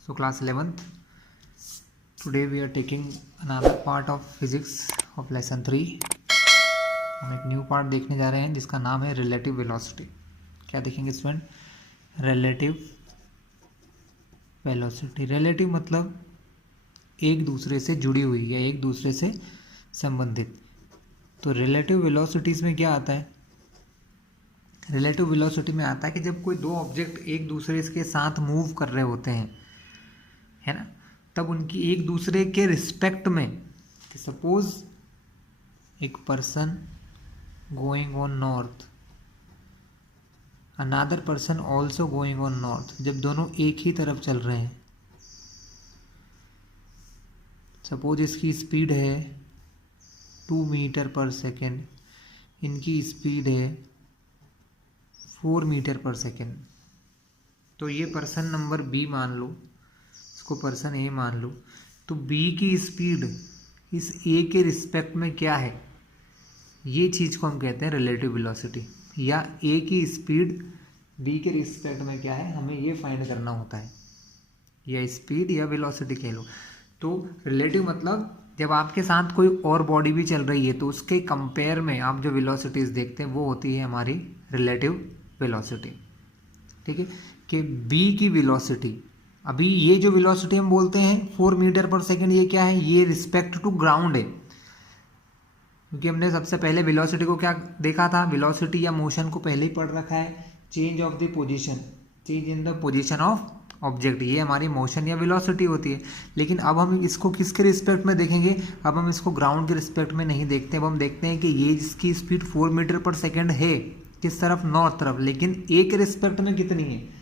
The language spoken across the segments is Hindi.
So class 11th, today we are taking another part of physics of lesson 3. हम एक न्यू पार्ट देखने जा रहे हैं जिसका नाम है रिलेटिव वेलोसिटी. क्या देखेंगे स्टूडेंट? Relative velocity. रिलेटिव मतलब एक दूसरे से जुड़ी हुई या एक दूसरे से संबंधित. तो रिलेटिव वेलोसिटीज़ में क्या आता है? रिलेटिव वेलोसिटी में आता है कि जब कोई दो ऑब्जेक्ट एक दूसरे के साथ मूव कर रहे होते हैं, है ना, तब उनकी एक दूसरे के रिस्पेक्ट में, सपोज एक person going on north, another person also going on north, जब दोनों एक ही तरफ चल रहे हैं, सपोज इसकी स्पीड है 2 मीटर पर सेकेंड, इनकी स्पीड है 4 मीटर पर सेकेंड. तो ये पर्सन नंबर बी मान लो, इसको पर्सन ए मान लो. तो बी की स्पीड इस ए के रिस्पेक्ट में क्या है, ये चीज़ को हम कहते हैं रिलेटिव वेलोसिटी. या ए की स्पीड बी के रिस्पेक्ट में क्या है, हमें ये फाइंड करना होता है, या स्पीड या वेलोसिटी कह लो. तो रिलेटिव मतलब जब आपके साथ कोई और बॉडी भी चल रही है तो उसके कंपेयर में आप जो वेलोसिटीज़ देखते हैं वो होती है हमारी रिलेटिव वेलोसिटी. ठीक है, कि बी की वेलोसिटी, अभी ये जो वेलोसिटी हम बोलते हैं 4 मीटर पर सेकेंड, ये क्या है, ये रिस्पेक्ट टू ग्राउंड है. क्योंकि हमने सबसे पहले वेलोसिटी को क्या देखा था, वेलोसिटी या मोशन को पहले ही पढ़ रखा है, change of the position, change in the position of object, ये हमारी मोशन या वेलोसिटी होती है. लेकिन अब हम इसको किसके रिस्पेक्ट में देखेंगे, अब हम इसको ग्राउंड के रिस्पेक्ट में नहीं देखते. अब हम देखते हैं कि ये जिसकी स्पीड 4 मीटर पर सेकेंड है, किस तरफ, नॉर्थ तरफ, लेकिन ए के रिस्पेक्ट में कितनी है,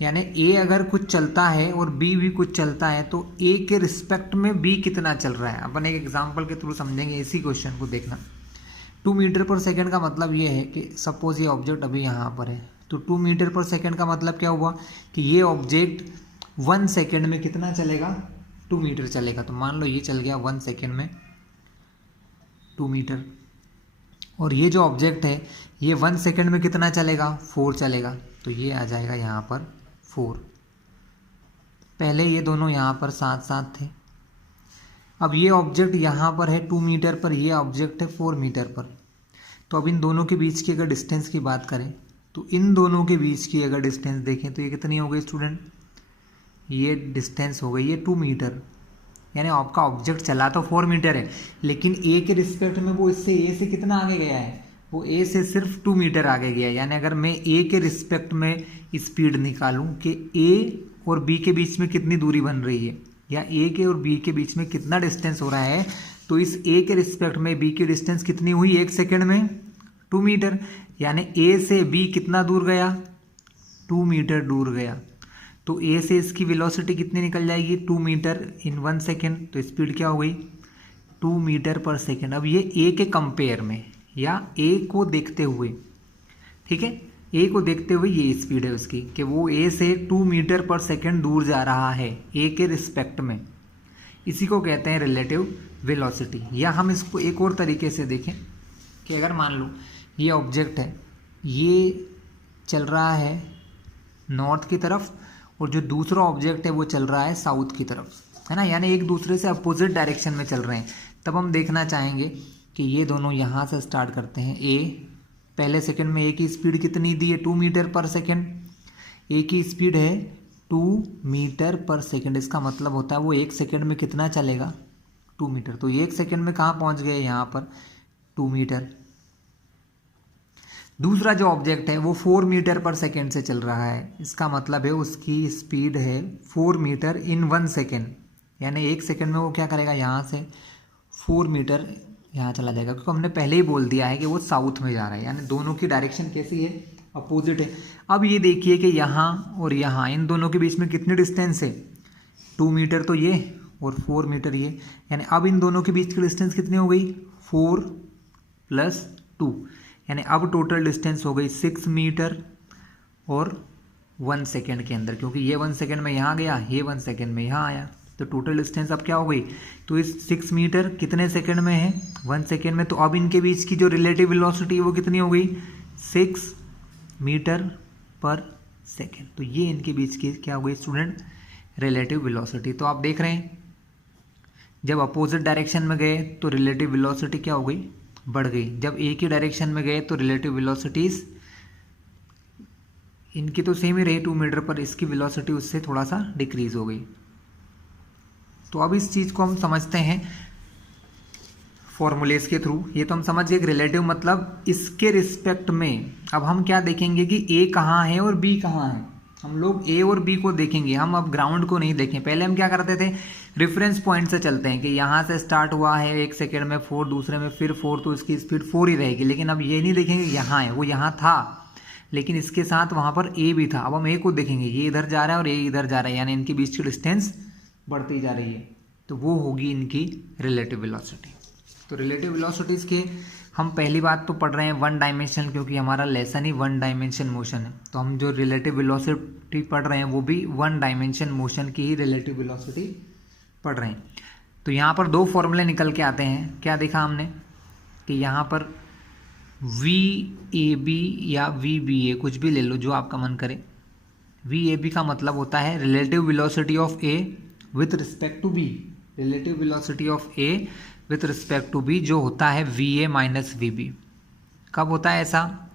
यानी ए अगर कुछ चलता है और बी भी कुछ चलता है तो ए के रिस्पेक्ट में बी कितना चल रहा है. अपन एक एग्जांपल के थ्रू समझेंगे इसी क्वेश्चन को. देखना, 2 मीटर पर सेकेंड का मतलब ये है कि सपोज ये ऑब्जेक्ट अभी यहाँ पर है, तो 2 मीटर पर सेकेंड का मतलब क्या हुआ कि ये ऑब्जेक्ट 1 सेकेंड में कितना चलेगा, 2 मीटर चलेगा. तो मान लो ये चल गया 1 सेकेंड में 2 मीटर, और ये जो ऑब्जेक्ट है ये 1 सेकेंड में कितना चलेगा, 4 चलेगा. तो ये आ जाएगा यहाँ पर 4. पहले ये दोनों यहाँ पर साथ साथ थे. अब ये ऑब्जेक्ट यहाँ पर है 2 मीटर पर, ये ऑब्जेक्ट है 4 मीटर पर. तो अब इन दोनों के बीच की अगर डिस्टेंस की बात करें तो इन दोनों के बीच की अगर डिस्टेंस देखें तो ये कितनी हो गई स्टूडेंट, ये डिस्टेंस हो गई है 2 मीटर. यानी आपका ऑब्जेक्ट चला तो 4 मीटर है, लेकिन ए के रिस्पेक्ट में वो इससे ए से कितना आगे गया है, वो ए से सिर्फ 2 मीटर आगे गया है. यानी अगर मैं ए के रिस्पेक्ट में स्पीड निकालूं कि ए और बी के बीच में कितनी दूरी बन रही है, या ए के और बी के बीच में कितना डिस्टेंस हो रहा है, तो इस ए के रिस्पेक्ट में बी की डिस्टेंस कितनी हुई 1 सेकेंड में, 2 मीटर. यानी ए से बी कितना दूर गया, 2 मीटर दूर गया. तो ए से इसकी वेलोसिटी कितनी निकल जाएगी, 2 मीटर इन 1 सेकेंड. तो स्पीड क्या हो गई, 2 मीटर पर सेकेंड. अब ये ए के कंपेयर में या ए को देखते हुए, ठीक है, ए को देखते हुए ये स्पीड है उसकी कि वो ए से 2 मीटर पर सेकेंड दूर जा रहा है ए के रिस्पेक्ट में. इसी को कहते हैं रिलेटिव वेलोसिटी. या हम इसको एक और तरीके से देखें कि अगर मान लो ये ऑब्जेक्ट है, ये चल रहा है नॉर्थ की तरफ और जो दूसरा ऑब्जेक्ट है वो चल रहा है साउथ की तरफ, है ना, यानी एक दूसरे से अपोजिट डायरेक्शन में चल रहे हैं. तब हम देखना चाहेंगे कि ये दोनों यहाँ से स्टार्ट करते हैं. ए पहले सेकंड में ए की स्पीड कितनी दी है, 2 मीटर पर सेकंड. ए की स्पीड है 2 मीटर पर सेकंड. इसका मतलब होता है वो 1 सेकंड में कितना चलेगा, 2 मीटर. तो 1 सेकंड में कहाँ पहुँच गए, यहाँ पर 2 मीटर. दूसरा जो ऑब्जेक्ट है वो 4 मीटर पर सेकेंड से चल रहा है. इसका मतलब है उसकी स्पीड है 4 मीटर इन 1 सेकेंड. यानी 1 सेकेंड में वो क्या करेगा, यहाँ से 4 मीटर यहाँ चला जाएगा, क्योंकि हमने पहले ही बोल दिया है कि वो साउथ में जा रहा है. यानी दोनों की डायरेक्शन कैसी है, अपोजिट है. अब ये देखिए कि यहाँ और यहाँ इन दोनों के बीच में कितनी डिस्टेंस है, 2 मीटर तो ये और 4 मीटर ये. यानी अब इन दोनों के बीच की डिस्टेंस कितनी हो गई, 4 + 2. यानी अब टोटल डिस्टेंस हो गई 6 मीटर और 1 सेकेंड के अंदर, क्योंकि ये 1 सेकेंड में यहाँ गया, ये 1 सेकेंड में यहाँ आया. तो टोटल डिस्टेंस अब क्या हो गई, तो इस 6 मीटर कितने सेकेंड में है, 1 सेकेंड में. तो अब इनके बीच की जो रिलेटिव वेलोसिटी है वो कितनी हो गई, 6 मीटर पर सेकेंड. तो ये इनके बीच की क्या हो गई स्टूडेंट, रिलेटिव वेलोसिटी। तो आप देख रहे हैं जब अपोजिट डायरेक्शन में गए तो रिलेटिव वेलोसिटी क्या हो गई, बढ़ गई। जब एक ही डायरेक्शन में गए तो रिलेटिव वेलोसिटीज इनकी तो सेम ही रही 2 मीटर पर, इसकी वेलोसिटी उससे थोड़ा सा डिक्रीज हो गई। तो अब इस चीज़ को हम समझते हैं फॉर्मूलेस के थ्रू। ये तो हम समझ गए रिलेटिव मतलब इसके रिस्पेक्ट में। अब हम क्या देखेंगे कि ए कहाँ है और बी कहाँ है। हम लोग ए और बी को देखेंगे, हम अब ग्राउंड को नहीं देखें। पहले हम क्या करते थे, रेफरेंस पॉइंट से चलते हैं कि यहाँ से स्टार्ट हुआ है 1 सेकेंड में 4, दूसरे में फिर 4, तो इसकी स्पीड 4 ही रहेगी। लेकिन अब ये नहीं देखेंगे यहाँ है, वो यहाँ था लेकिन इसके साथ वहाँ पर ए भी था। अब हम ए को देखेंगे, ये इधर जा रहा है और ए इधर जा रहा है, यानी इनके बीच की डिस्टेंस बढ़ती जा रही है, तो वो होगी इनकी रिलेटिव वेलोसिटी। तो रिलेटिव वेलोसिटीज़ के हम पहली बात तो पढ़ रहे हैं 1 डायमेंशन, क्योंकि हमारा लेसन ही 1 डायमेंशन मोशन है। तो हम जो रिलेटिव वेलोसिटी पढ़ रहे हैं वो भी 1 डायमेंशन मोशन की ही रिलेटिव वेलोसिटी पढ़ रहे हैं। तो यहाँ पर 2 फॉर्मूले निकल के आते हैं। क्या देखा हमने कि यहाँ पर VAB या VBA कुछ भी ले लो जो आपका मन करे। VAB का मतलब होता है relative velocity of A with respect to B। Relative velocity of A with respect to B जो होता है VA माइनस VB। कब होता है ऐसा?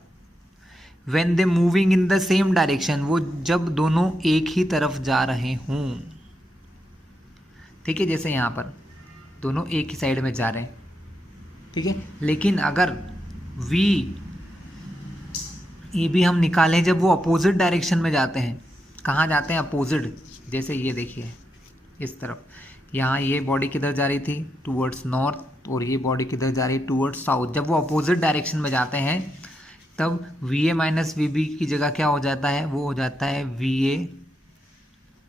When they moving in the same direction, वो जब दोनों एक ही तरफ जा रहे हों। ठीक है, जैसे यहाँ पर दोनों एक ही साइड में जा रहे हैं, ठीक है। लेकिन अगर VAB हम निकालें जब वो अपोजिट डायरेक्शन में जाते हैं, कहाँ जाते हैं? अपोजिट। जैसे ये देखिए इस तरफ, यहाँ ये बॉडी किधर जा रही थी? टूवर्ड्स नॉर्थ, और ये बॉडी किधर जा रही है? Towards south. जब वो अपोजिट डायरेक्शन में जाते हैं तब VA माइनस VB की जगह क्या हो जाता है? वो हो जाता है VA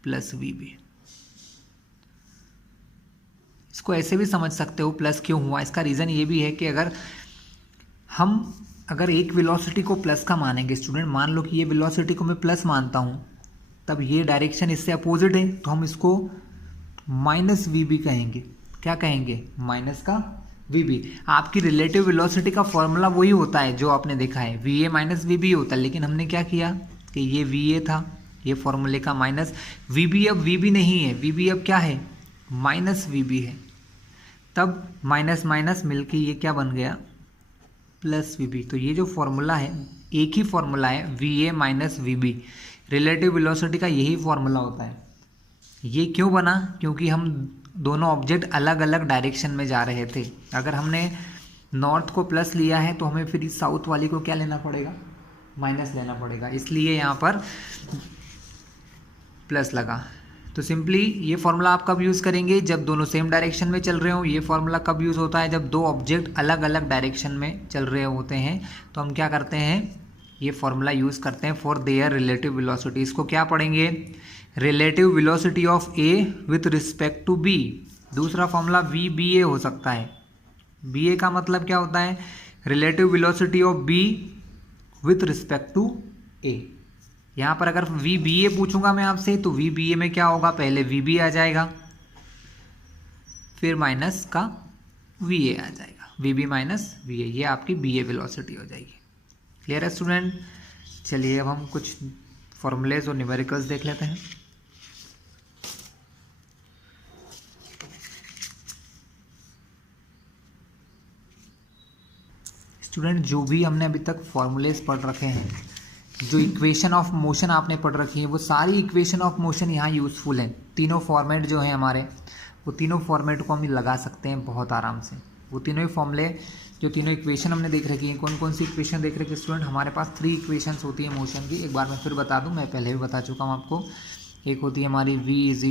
प्लस VB। इसको ऐसे भी समझ सकते हो प्लस क्यों हुआ। इसका रीज़न ये भी है कि अगर एक वेलोसिटी को प्लस का मानेंगे स्टूडेंट, मान लो कि ये वेलोसिटी को मैं प्लस मानता हूँ, तब ये डायरेक्शन इससे अपोजिट है तो हम इसको माइनस VB कहेंगे। क्या कहेंगे? माइनस का VB। आपकी रिलेटिव वेलोसिटी का फॉर्मूला वही होता है जो आपने देखा है, VA माइनस VB होता है। लेकिन हमने क्या किया कि ये VA था, ये फॉर्मूले का माइनस VB, अब VB नहीं है, VB अब क्या है? माइनस VB है। तब माइनस माइनस मिलके ये क्या बन गया? Plus VB। तो ये जो फॉर्मूला है एक ही फॉर्मूला है, VA minus VB। Relative velocity का यही फॉर्मूला होता है। ये क्यों बना? क्योंकि हम दोनों ऑब्जेक्ट अलग अलग डायरेक्शन में जा रहे थे। अगर हमने नॉर्थ को प्लस लिया है तो हमें फिर इस साउथ वाली को क्या लेना पड़ेगा? माइनस लेना पड़ेगा, इसलिए यहाँ पर प्लस लगा। तो सिंपली ये फॉर्मूला आप कब यूज़ करेंगे? जब दोनों सेम डायरेक्शन में चल रहे हो। ये फॉर्मूला कब यूज़ होता है? जब 2 ऑब्जेक्ट अलग अलग डायरेक्शन में चल रहे होते हैं तो हम क्या करते हैं? ये फॉर्मूला यूज़ करते हैं फॉर देयर रिलेटिव वेलोसिटी। इसको क्या पढ़ेंगे? Relative velocity of A with respect to B। दूसरा फॉर्मूला VBA हो सकता है। BA का मतलब क्या होता है? Relative velocity of B with respect to A। यहाँ पर अगर VBA पूछूंगा मैं आपसे तो VBA में क्या होगा? पहले VB आ जाएगा, फिर माइनस का VA आ जाएगा, VB माइनस VA। ये आपकी BA वेलोसिटी हो जाएगी। क्लियर है स्टूडेंट? चलिए अब हम कुछ फॉर्मूलेज और न्यूमेरिकल्स देख लेते हैं। स्टूडेंट जो भी हमने अभी तक फॉर्मूलेज पढ़ रखे हैं, जो इक्वेशन ऑफ मोशन आपने पढ़ रखी है, वो सारी इक्वेशन ऑफ मोशन यहाँ यूज़फुल हैं। तीनों फॉर्मेट जो हैं हमारे, वो तीनों फॉर्मेट को हम लगा सकते हैं बहुत आराम से। वो तीनों ही फॉर्मूले, जो तीनों इक्वेशन हमने देख रखी हैं, कौन कौन सी इक्वेशन देख रखी है स्टूडेंट? हमारे पास 3 इक्वेशंस होती है मोशन की। एक बार मैं फिर बता दूं, मैं पहले भी बता चुका हूं आपको। एक होती है हमारी V =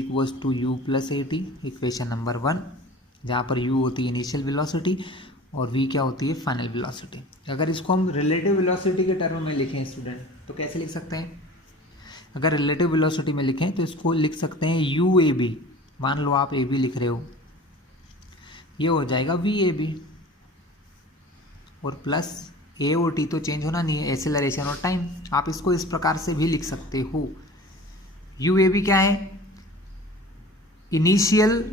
U + AT, equation number 1, जहाँ पर U होती है इनिशियल वेलोसिटी और V क्या होती है? Final velocity. अगर इसको हम रिलेटिव वेलोसिटी के टर्म में लिखें स्टूडेंट तो कैसे लिख सकते हैं? अगर रिलेटिव वेलोसिटी में लिखें तो इसको लिख सकते हैं UAB। मान लो आप AB लिख रहे हो, ये हो जाएगा VAB, और प्लस A और T तो चेंज होना नहीं है, एक्सेलरेशन और टाइम। आप इसको इस प्रकार से भी लिख सकते हो। UAB क्या है? Initial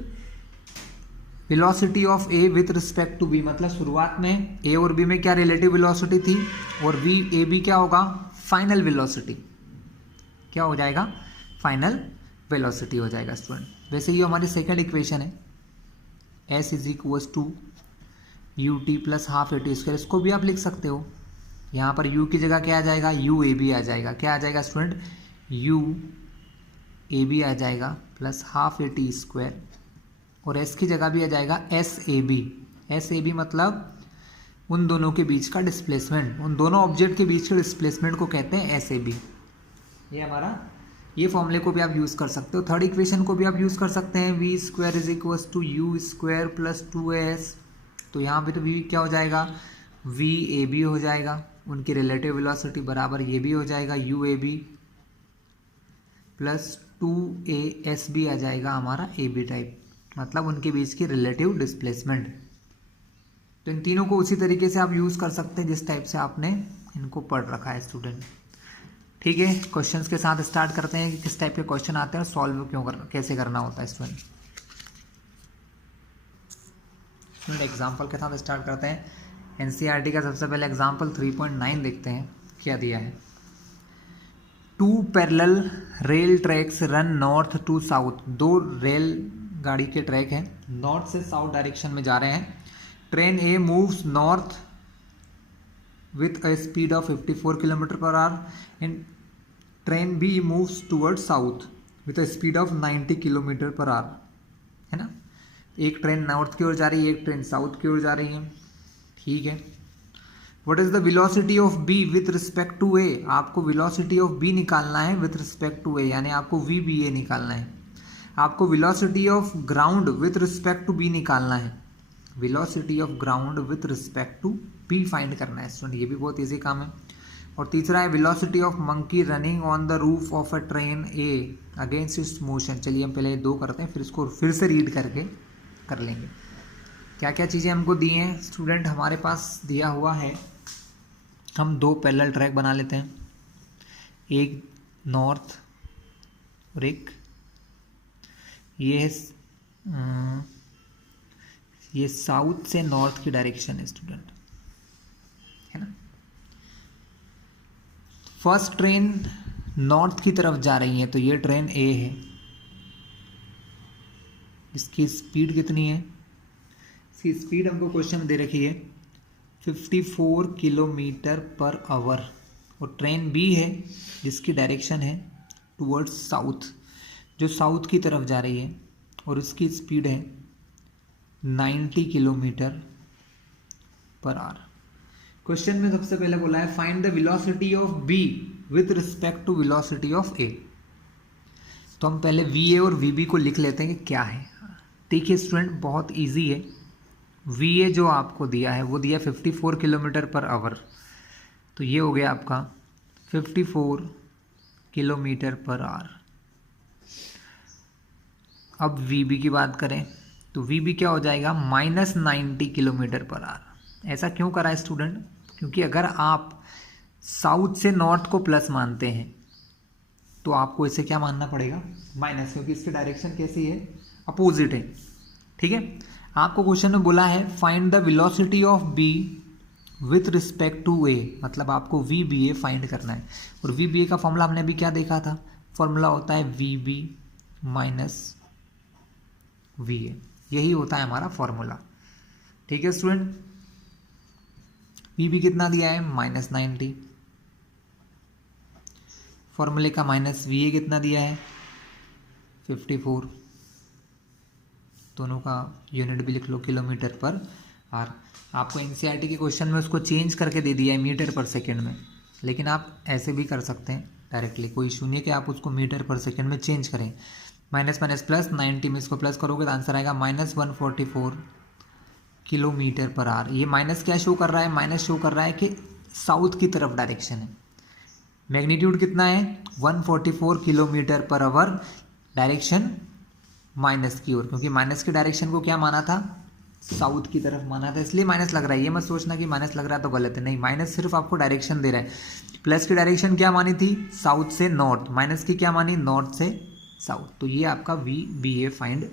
velocity of A with respect to B। मतलब शुरुआत में A और B में क्या रिलेटिव वेलोसिटी थी, और VAB क्या होगा? Final velocity. क्या हो जाएगा? फाइनल वेलोसिटी हो जाएगा स्टूडेंट। वैसे ये हमारी सेकंड इक्वेशन है, s is equals to u t plus half a t square. इसको भी आप लिख सकते हो, यहाँ पर u की जगह क्या आ जाएगा, यू ए बी आ जाएगा। क्या आ जाएगा स्टूडेंट, यू ए बी आ जाएगा plus half a t square, और s की जगह भी आ जाएगा S A B. S A B मतलब उन दोनों के बीच का डिस्प्लेसमेंट, उन दोनों ऑब्जेक्ट के बीच के डिस्प्लेसमेंट को कहते हैं एस ए बी। ये हमारा, ये फॉर्मूले को भी आप यूज़ कर सकते हो। थर्ड इक्वेशन को भी आप यूज़ कर सकते हैं, v square is equals to u square plus 2s। तो यहाँ पे तो वी क्या हो जाएगा, वी ए बी हो जाएगा, उनकी रिलेटिव वेलोसिटी बराबर ये भी हो जाएगा you A B plus 2as भी आ जाएगा हमारा ए बी टाइप, मतलब उनके बीच की रिलेटिव डिस्प्लेसमेंट। तो इन तीनों को उसी तरीके से आप यूज़ कर सकते हैं जिस टाइप से आपने इनको पढ़ रखा है स्टूडेंट। ठीक है, क्वेश्चंस के साथ स्टार्ट करते हैं कि किस टाइप के क्वेश्चन आते हैं और सॉल्व कैसे करना होता है स्टूडेंट। एग्जाम्पल के साथ स्टार्ट करते हैं। एनसीईआरटी का सबसे पहले एग्जाम्पल 3.9 देखते हैं क्या दिया है। 2 parallel rail tracks run north to south. 2 rail गाड़ी के ट्रैक हैं, नॉर्थ से साउथ डायरेक्शन में जा रहे हैं। Train A moves north with a speed of 54 km/h and train B moves towards south with a speed of 90 km/h, है ना। एक ट्रेन नॉर्थ की ओर जा रही है, एक ट्रेन साउथ की ओर जा रही है। ठीक है, what is the velocity of B with respect to A। आपको वेलोसिटी ऑफ B निकालना है विथ रिस्पेक्ट टू A, यानी आपको VBA निकालना है। आपको velocity of ground with respect to B निकालना है, velocity of ground with respect to P find करना है स्टूडेंट। ये भी बहुत इजी काम है। और तीसरा है velocity of monkey running on the roof of a train A against it's motion. चलिए हम पहले 2 करते हैं, फिर इसको फिर से रीड करके कर लेंगे। क्या क्या चीज़ें हमको दी हैं स्टूडेंट, हमारे पास दिया हुआ है, हम 2 पैरेलल ट्रैक बना लेते हैं, एक नॉर्थ और एक ये साउथ से नॉर्थ की डायरेक्शन है स्टूडेंट, है ना। फर्स्ट ट्रेन नॉर्थ की तरफ जा रही है, तो ये ट्रेन ए है। इसकी स्पीड कितनी है, इसकी स्पीड हमको क्वेश्चन में दे रखी है 54 km/h। और ट्रेन बी है जिसकी डायरेक्शन है टुवर्ड्स साउथ, जो साउथ की तरफ जा रही है, और उसकी स्पीड है 90 km/h। क्वेश्चन में सबसे पहले बोला है find the velocity of B with respect to velocity of A. तो हम पहले वी ए और वी बी को लिख लेते हैं कि क्या है। देखिए स्टूडेंट, बहुत इजी है। वी ए जो आपको दिया है वो दिया 54 km/h, तो ये हो गया आपका 54 km/h। अब वी बी की बात करें तो वी बी क्या हो जाएगा, -90 km/h। ऐसा क्यों करा है स्टूडेंट, क्योंकि अगर आप साउथ से नॉर्थ को प्लस मानते हैं तो आपको इसे क्या मानना पड़ेगा, माइनस, क्योंकि इसकी डायरेक्शन कैसी है, अपोजिट है। ठीक है, आपको क्वेश्चन में बोला है find the velocity of B with respect to A, मतलब आपको वी बी ए फाइंड करना है। और वी बी ए का फॉर्मूला हमने अभी क्या देखा था, फॉर्मूला होता है v B minus we A, यही होता है हमारा फॉर्मूला। ठीक है स्टूडेंट, वी बी कितना दिया है, -90, फॉर्मूले का माइनस वी ए कितना दिया है, 54, दोनों का यूनिट भी लिख लो km/h। आपको एनसीईआरटी के क्वेश्चन में उसको चेंज करके दे दिया है मीटर/सेकंड में, लेकिन आप ऐसे भी कर सकते हैं डायरेक्टली, कोई इशू नहीं है कि आप उसको मीटर/सेकंड में चेंज करें। माइनस माइनस प्लस 90 में इसको प्लस करोगे तो आंसर आएगा -144 km/h। ये माइनस क्या शो कर रहा है, माइनस शो कर रहा है कि साउथ की तरफ डायरेक्शन है। मैग्नीट्यूड कितना है, 144 km/h, डायरेक्शन माइनस की ओर, क्योंकि माइनस की डायरेक्शन को क्या माना था, साउथ की तरफ माना था, इसलिए माइनस लग रहा है। ये मत सोचना कि माइनस लग रहा है तो गलत है, नहीं, माइनस सिर्फ आपको डायरेक्शन दे रहा है। प्लस की डायरेक्शन क्या मानी थी, साउथ से नॉर्थ, माइनस की क्या मानी, नॉर्थ से साउथ। तो ये आपका वी बी ए फाइंड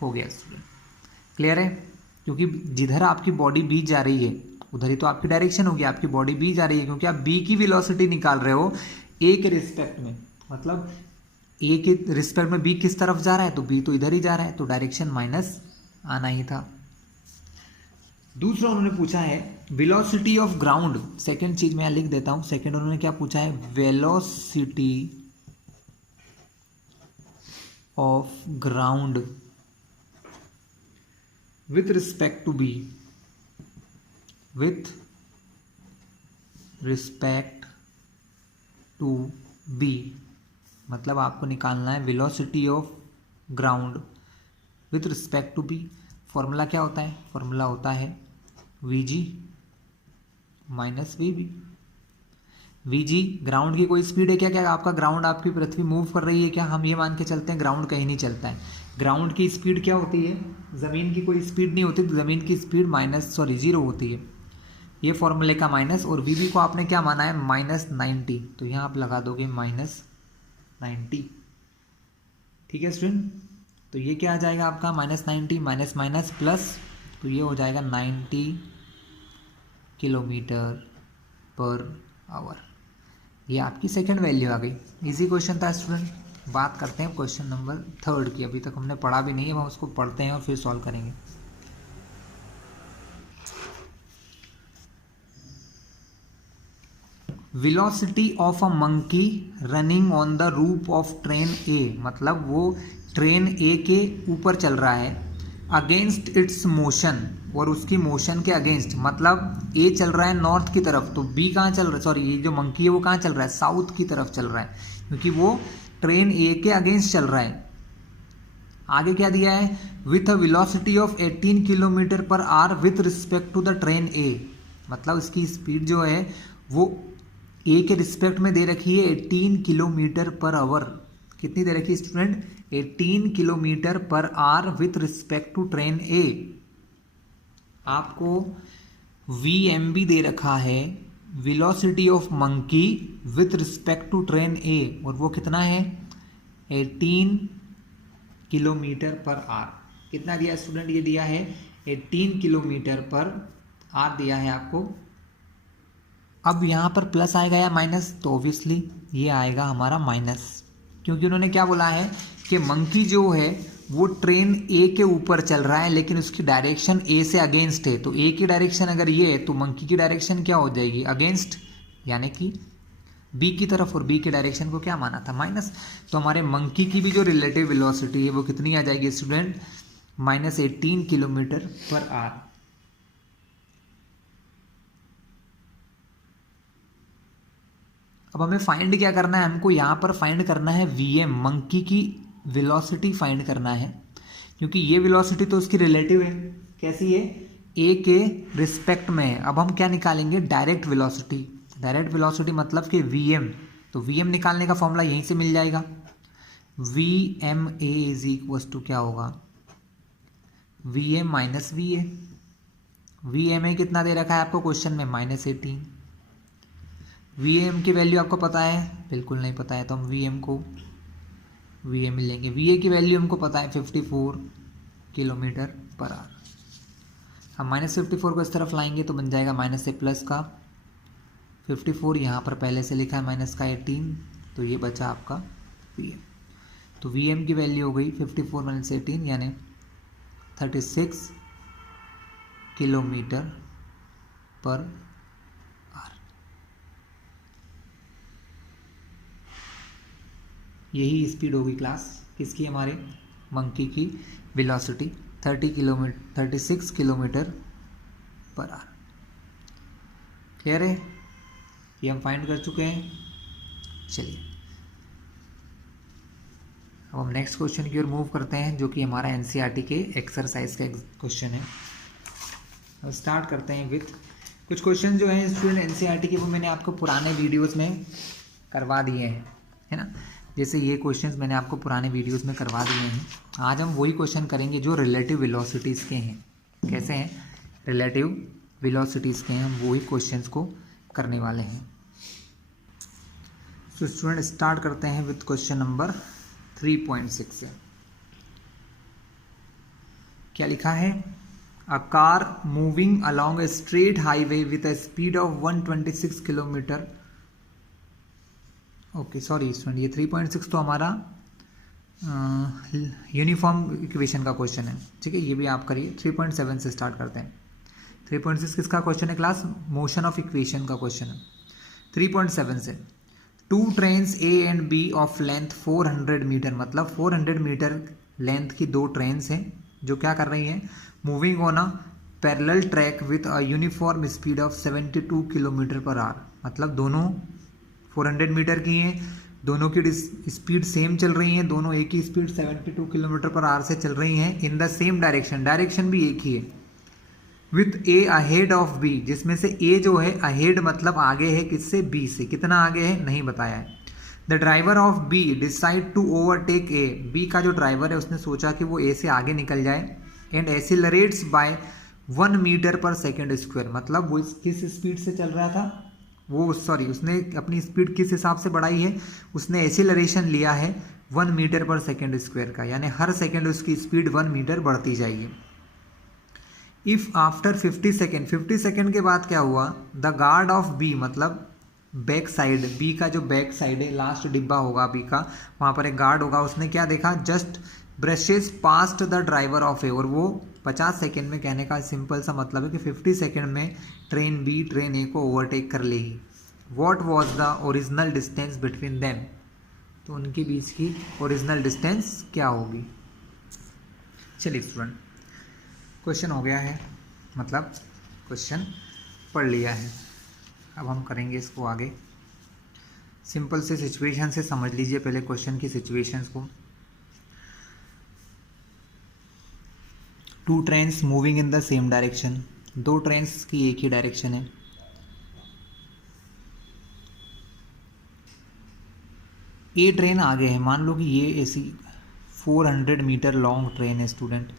हो गया स्टूडेंट। क्लियर है, क्योंकि जिधर आपकी बॉडी बी जा रही है उधर ही तो आपकी डायरेक्शन होगी, आपकी बॉडी बी जा रही है क्योंकि आप बी की वेलोसिटी निकाल रहे हो ए के रिस्पेक्ट में, मतलब ए के रिस्पेक्ट में बी किस तरफ जा रहा है, तो बी तो इधर ही जा रहा है, तो डायरेक्शन माइनस आना ही था। दूसरा उन्होंने पूछा है वेलोसिटी ऑफ ग्राउंड, सेकंड चीज मैं लिख देता हूं, सेकंड उन्होंने क्या पूछा है, velocity of ground with respect to B, with respect to B, मतलब आपको निकालना है velocity of ground with respect to B. Formula क्या होता है, फॉर्मूला होता है Vg minus Vb। Vg ground की कोई स्पीड है क्या, क्या आपका ग्राउंड आपकी पृथ्वी मूव कर रही है क्या, हम ये मान के चलते हैं ग्राउंड कहीं नहीं चलता है। ग्राउंड की स्पीड क्या होती है, ज़मीन की कोई स्पीड नहीं होती, तो ज़मीन की स्पीड जीरो होती है, ये फॉर्मूले का माइनस। और Vb को आपने क्या माना है, -90, तो यहाँ आप लगा दोगे -90। ठीक है स्टूडेंट, तो ये क्या आ जाएगा आपका -90 माइनस माइनस प्लस, तो ये हो जाएगा 90 किलोमीटर पर आवर। ये आपकी सेकंड वैल्यू आ गई। इजी क्वेश्चन था स्टूडेंट। बात करते हैं क्वेश्चन नंबर 3 की, अभी तक हमने पढ़ा भी नहीं है, हम उसको पढ़ते हैं और फिर सॉल्व करेंगे। Velocity of a monkey running on the roof of train A, मतलब वो ट्रेन ए के ऊपर चल रहा है, अगेंस्ट इट्स मोशन, और उसकी मोशन के अगेंस्ट, मतलब ए चल रहा है नॉर्थ की तरफ, तो बी कहाँ चल रहा है, सॉरी ये जो मंकी है वो कहाँ चल रहा है, साउथ की तरफ चल रहा है, क्योंकि वो ट्रेन ए के अगेंस्ट चल रहा है। आगे क्या दिया है, with a velocity of 18 kilometre per hour with respect to the train A, मतलब इसकी स्पीड जो है वो ए के रिस्पेक्ट में दे रखी है 18 किलोमीटर पर आवर। कितनी दे रखी है student, 18 kilometre per hour with respect to train A. आपको वीएम भी दे रखा है, velocity of monkey with respect to train A, और वो कितना है 18 किलोमीटर पर आवर। कितना दिया स्टूडेंट, ये दिया है 18 किलोमीटर पर आवर दिया है आपको। अब यहाँ पर प्लस आएगा या माइनस, तो ऑब्वियसली ये आएगा हमारा माइनस, क्योंकि उन्होंने क्या बोला है कि मंकी जो है वो ट्रेन ए के ऊपर चल रहा है, लेकिन उसकी डायरेक्शन ए से अगेंस्ट है। तो ए की डायरेक्शन अगर ये है तो मंकी की डायरेक्शन क्या हो जाएगी, अगेंस्ट, यानी कि बी की तरफ, और बी के डायरेक्शन को क्या माना था, माइनस। तो हमारे मंकी की भी जो रिलेटिव वेलोसिटी है वो कितनी आ जाएगी स्टूडेंट, -18 किलोमीटर पर आवर। अब हमें फाइंड क्या करना है, हमको यहाँ पर फाइंड करना है वीएम, मंकी की वेलोसिटी फाइंड करना है, क्योंकि ये वेलोसिटी तो उसकी रिलेटिव है, कैसी है, ए के रिस्पेक्ट में है। अब हम क्या निकालेंगे, डायरेक्ट वेलोसिटी। डायरेक्ट वेलोसिटी मतलब कि वीएम, तो वीएम निकालने का फॉर्मूला यहीं से मिल जाएगा, VM A is equal to क्या होगा, VM minus we A. VM A कितना दे रखा है आपको क्वेश्चन में, -18। वीएम की वैल्यू आपको पता है, बिल्कुल नहीं पता है, तो हम वीएम को वीएम लेंगे। वीए की वैल्यू हमको पता है 54 किलोमीटर पर आवर। हम -54 को इस तरफ लाएंगे तो बन जाएगा माइनस से प्लस का 54, यहाँ पर पहले से लिखा है माइनस का 18, तो ये बचा आपका वीएम। तो वीएम की वैल्यू हो गई 54 - 18 यानी 36 किलोमीटर पर आवर। यही स्पीड होगी क्लास किसकी, हमारे मंकी की velocity 36 kilometre per our. Clear है, ये हम फाइंड कर चुके हैं। चलिए अब हम नेक्स्ट क्वेश्चन की ओर मूव करते हैं, जो कि हमारा एनसीईआरटी के एक्सरसाइज का क्वेश्चन है। अब स्टार्ट करते हैं विथ कुछ क्वेश्चन जो है स्टूडेंट एनसीईआरटी के, वो मैंने आपको पुराने वीडियोस में करवा दिए हैं, है ना। जैसे ये क्वेश्चंस मैंने आपको पुराने वीडियोस में करवा दिए हैं। आज हम वही क्वेश्चन करेंगे जो रिलेटिव वेलोसिटीज़ के हैं। कैसे हैं, रिलेटिव वेलोसिटीज़ के हैं, हम वही क्वेश्चंस को करने वाले हैं। तो स्टूडेंट स्टार्ट करते हैं विथ क्वेश्चन नंबर 3.6 से। क्या लिखा है, a car moving along a straight highway with a speed of 126 kilometre. Okay sorry student, ये 3.6 तो हमारा यूनिफॉर्म इक्वेशन का क्वेश्चन है, ठीक है, ये भी आप करिए। 3.7 से स्टार्ट करते हैं। 3.6 किसका क्वेश्चन है क्लास? मोशन ऑफ इक्वेशन का क्वेश्चन है। 3.7 से, two trains A and B of length 400 metre, मतलब 400 मीटर लेंथ की दो ट्रेन्स हैं जो क्या कर रही हैं, moving on a parallel track with a uniform speed of 72 kilometre per our, मतलब दोनों 400 मीटर की हैं, दोनों की स्पीड सेम चल रही है, दोनों एक ही स्पीड 72 किलोमीटर पर आवर से चल रही हैं, in the same direction, direction भी एक ही है, with A ahead of B, जिसमें से ए जो है अहेड मतलब आगे है, किससे? बी से। कितना आगे है नहीं बताया है। The driver of B decide to overtake A, B का जो ड्राइवर है उसने सोचा कि वो ए से आगे निकल जाए, and एक्सीलरेट्स bye 1 metre per second square, मतलब वो किस स्पीड से चल रहा था, वो सॉरी उसने अपनी स्पीड किस हिसाब से बढ़ाई है, उसने एक्सीलरेशन लिया है 1 मीटर पर सेकेंड स्क्वायर का, यानी हर सेकेंड उसकी स्पीड 1 मीटर बढ़ती जाएगी। इफ आफ्टर 50 सेकेंड, 50 सेकेंड के बाद क्या हुआ, द गार्ड ऑफ बी, मतलब बैक साइड, बी का जो बैक साइड है, लास्ट डिब्बा होगा बी का, वहां पर एक गार्ड होगा, उसने क्या देखा, just brushes past the driver of A, और वो 50 सेकेंड में, कहने का सिंपल सा मतलब है कि 50 सेकेंड में ट्रेन बी ट्रेन ए को ओवरटेक कर लेगी। What was the original distance between them, तो उनके बीच की ओरिजिनल डिस्टेंस क्या होगी। चलिए स्टूडेंट, क्वेश्चन हो गया है, मतलब क्वेश्चन पढ़ लिया है। अब हम करेंगे इसको आगे। सिंपल से सिचुएशन से समझ लीजिए पहले क्वेश्चन की सिचुएशंस को। Two trains moving in the same direction, दो ट्रेन्स की एक ही डायरेक्शन है। ए ट्रेन आगे है, मान लो कि ये ऐसी 400 मीटर लॉन्ग ट्रेन है स्टूडेंट,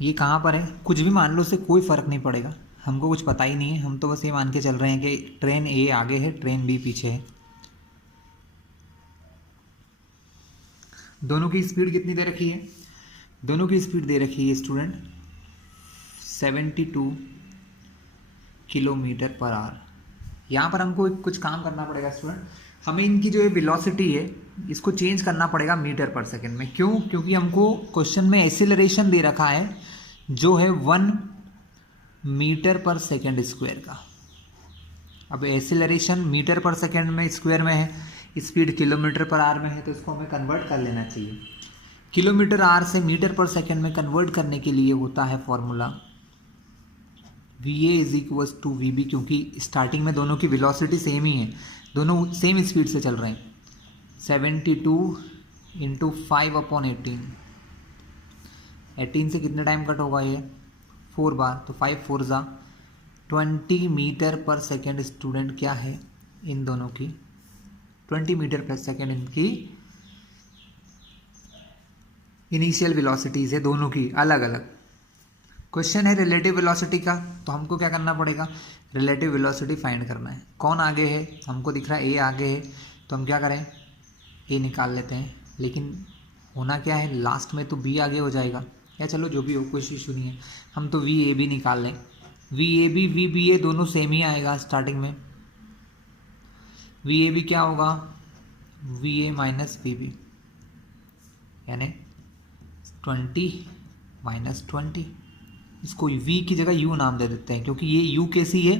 ये कहाँ पर है, कुछ भी मान लो, उससे कोई फ़र्क नहीं पड़ेगा, हमको कुछ पता ही नहीं है, हम तो बस ये मान के चल रहे हैं कि ट्रेन ए आगे है, ट्रेन बी पीछे है। दोनों की स्पीड कितनी दे रखी है, दोनों की स्पीड दे रखी है स्टूडेंट 72 किलोमीटर पर आवर। यहाँ पर हमको कुछ काम करना पड़ेगा स्टूडेंट, हमें इनकी जो ये वेलोसिटी है इसको चेंज करना पड़ेगा मीटर पर सेकेंड में। क्यों? क्योंकि हमको क्वेश्चन में एक्सीलरेशन दे रखा है जो है 1 मीटर पर सेकेंड स्क्वायर का। अब एक्सीलरेशन मीटर पर सेकेंड में स्क्वायर में है, स्पीड किलोमीटर पर आवर में है, तो इसको हमें कन्वर्ट कर लेना चाहिए। किलोमीटर आवर से मीटर पर सेकेंड में कन्वर्ट करने के लिए होता है formula VA is equals to VB, क्योंकि स्टार्टिंग में दोनों की वेलोसिटी सेम ही है, दोनों सेम स्पीड से चल रहे हैं। 72 इंटू 5/18, 18 से कितने टाइम कट होगा ये 4 बार, तो 5 4 जा 20 मीटर पर सेकेंड स्टूडेंट क्या है इन दोनों की, 20 मीटर पर सेकेंड इनकी इनिशियल वेलोसिटीज है, दोनों की अलग अलग। क्वेश्चन है रिलेटिव वेलोसिटी का, तो हमको क्या करना पड़ेगा, रिलेटिव वेलोसिटी फाइंड करना है। कौन आगे है, हमको दिख रहा है ए आगे है, तो हम क्या करें, ए निकाल लेते हैं, लेकिन होना क्या है, लास्ट में तो बी आगे हो जाएगा, या चलो जो भी हो कोई इशू नहीं है, हम तो VAB निकाल लें। VAB VBA दोनों सेम ही आएगा स्टार्टिंग में। VAB क्या होगा, VA माइनस VB, यानी 20 माइनस 20, इसको V की जगह U नाम दे देते हैं, क्योंकि ये U कैसी है,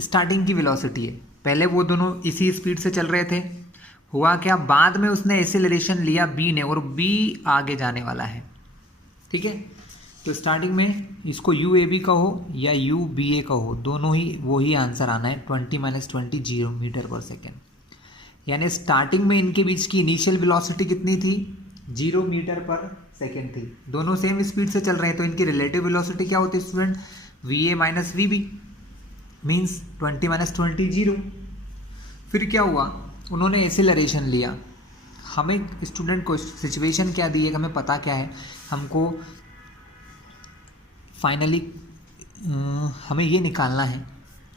स्टार्टिंग की वेलोसिटी है। पहले वो दोनों इसी स्पीड से चल रहे थे, हुआ क्या, बाद में उसने एक्सीलरेशन लिया B ने, और B आगे जाने वाला है, ठीक है। तो स्टार्टिंग में इसको UAB कहो या UBA कहो, दोनों ही वही आंसर आना है, 20 माइनस 20 0 मीटर पर सेकेंड। यानी स्टार्टिंग में इनके बीच की इनिशियल वेलोसिटी कितनी थी, 0 मीटर पर सेकेंड थी, दोनों सेम स्पीड से चल रहे हैं, तो इनकी रिलेटिव वेलोसिटी क्या होती है student, VA minus VB, means 20 minus 20 0। फिर क्या हुआ, उन्होंने एक्सीलरेशन लिया, हमें स्टूडेंट को सिचुएशन क्या दी है, हमें पता क्या है, हमको फाइनली हमें ये निकालना है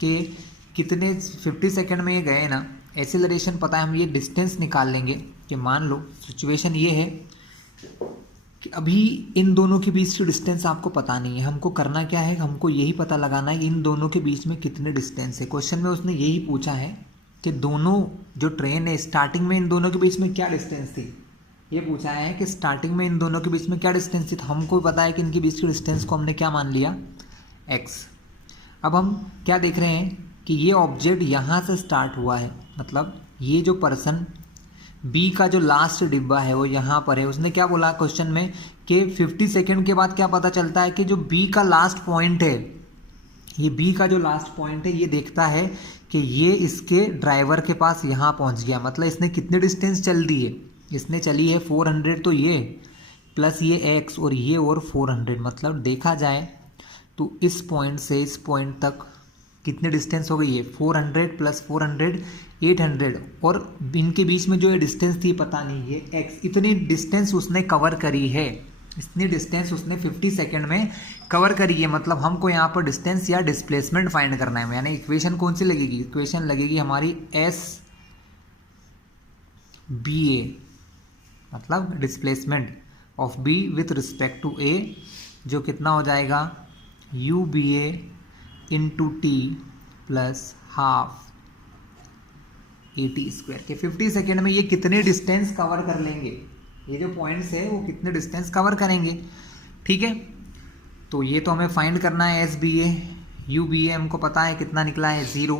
कि कितने 50 सेकेंड में ये गए ना, एक्सीलरेशन पता है, हम ये डिस्टेंस निकाल लेंगे कि मान लो सिचुएशन ये है कि अभी इन दोनों के बीच की डिस्टेंस आपको पता नहीं है, हमको करना क्या है, हमको यही पता लगाना है इन दोनों के बीच में कितने डिस्टेंस है। क्वेश्चन में उसने यही पूछा है कि दोनों जो ट्रेन है स्टार्टिंग में इन दोनों के बीच में क्या डिस्टेंस थी। ये पूछा है कि स्टार्टिंग में इन दोनों के बीच में क्या डिस्टेंस थी, तो हमको पता है कि इनके बीच की डिस्टेंस को हमने क्या मान लिया, x। अब हम क्या देख रहे हैं कि ये ऑब्जेक्ट यहाँ से स्टार्ट हुआ है, मतलब ये जो पर्सन बी का जो लास्ट डिब्बा है वो यहाँ पर है। उसने क्या बोला क्वेश्चन में कि 50 सेकेंड के बाद क्या पता चलता है कि जो बी का लास्ट पॉइंट है, ये बी का जो लास्ट पॉइंट है ये देखता है कि ये इसके ड्राइवर के पास यहाँ पहुँच गया। मतलब इसने कितनी डिस्टेंस चल दी है, इसने चली है 400, तो ये प्लस ये x और ये और 400, मतलब देखा जाए तो इस पॉइंट से इस पॉइंट तक कितनी डिस्टेंस हो गई है, 400 प्लस 400 800, और इनके बीच में जो ये डिस्टेंस थी पता नहीं ये x, इतनी डिस्टेंस उसने कवर करी है, इतनी डिस्टेंस उसने 50 सेकेंड में कवर करी है। मतलब हमको यहाँ पर डिस्टेंस या डिस्प्लेसमेंट फाइंड करना है, यानी इक्वेशन कौन सी लगेगी, इक्वेशन लगेगी हमारी SBA, मतलब displacement of B with respect to A, जो कितना हो जाएगा UBA into T plus half AT square के 50 सेकेंड में ये कितने डिस्टेंस कवर कर लेंगे, ये जो पॉइंट्स है वो कितने डिस्टेंस कवर करेंगे। ठीक है, तो ये तो हमें फाइंड करना है SBA। UBA हमको पता है कितना निकला है 0,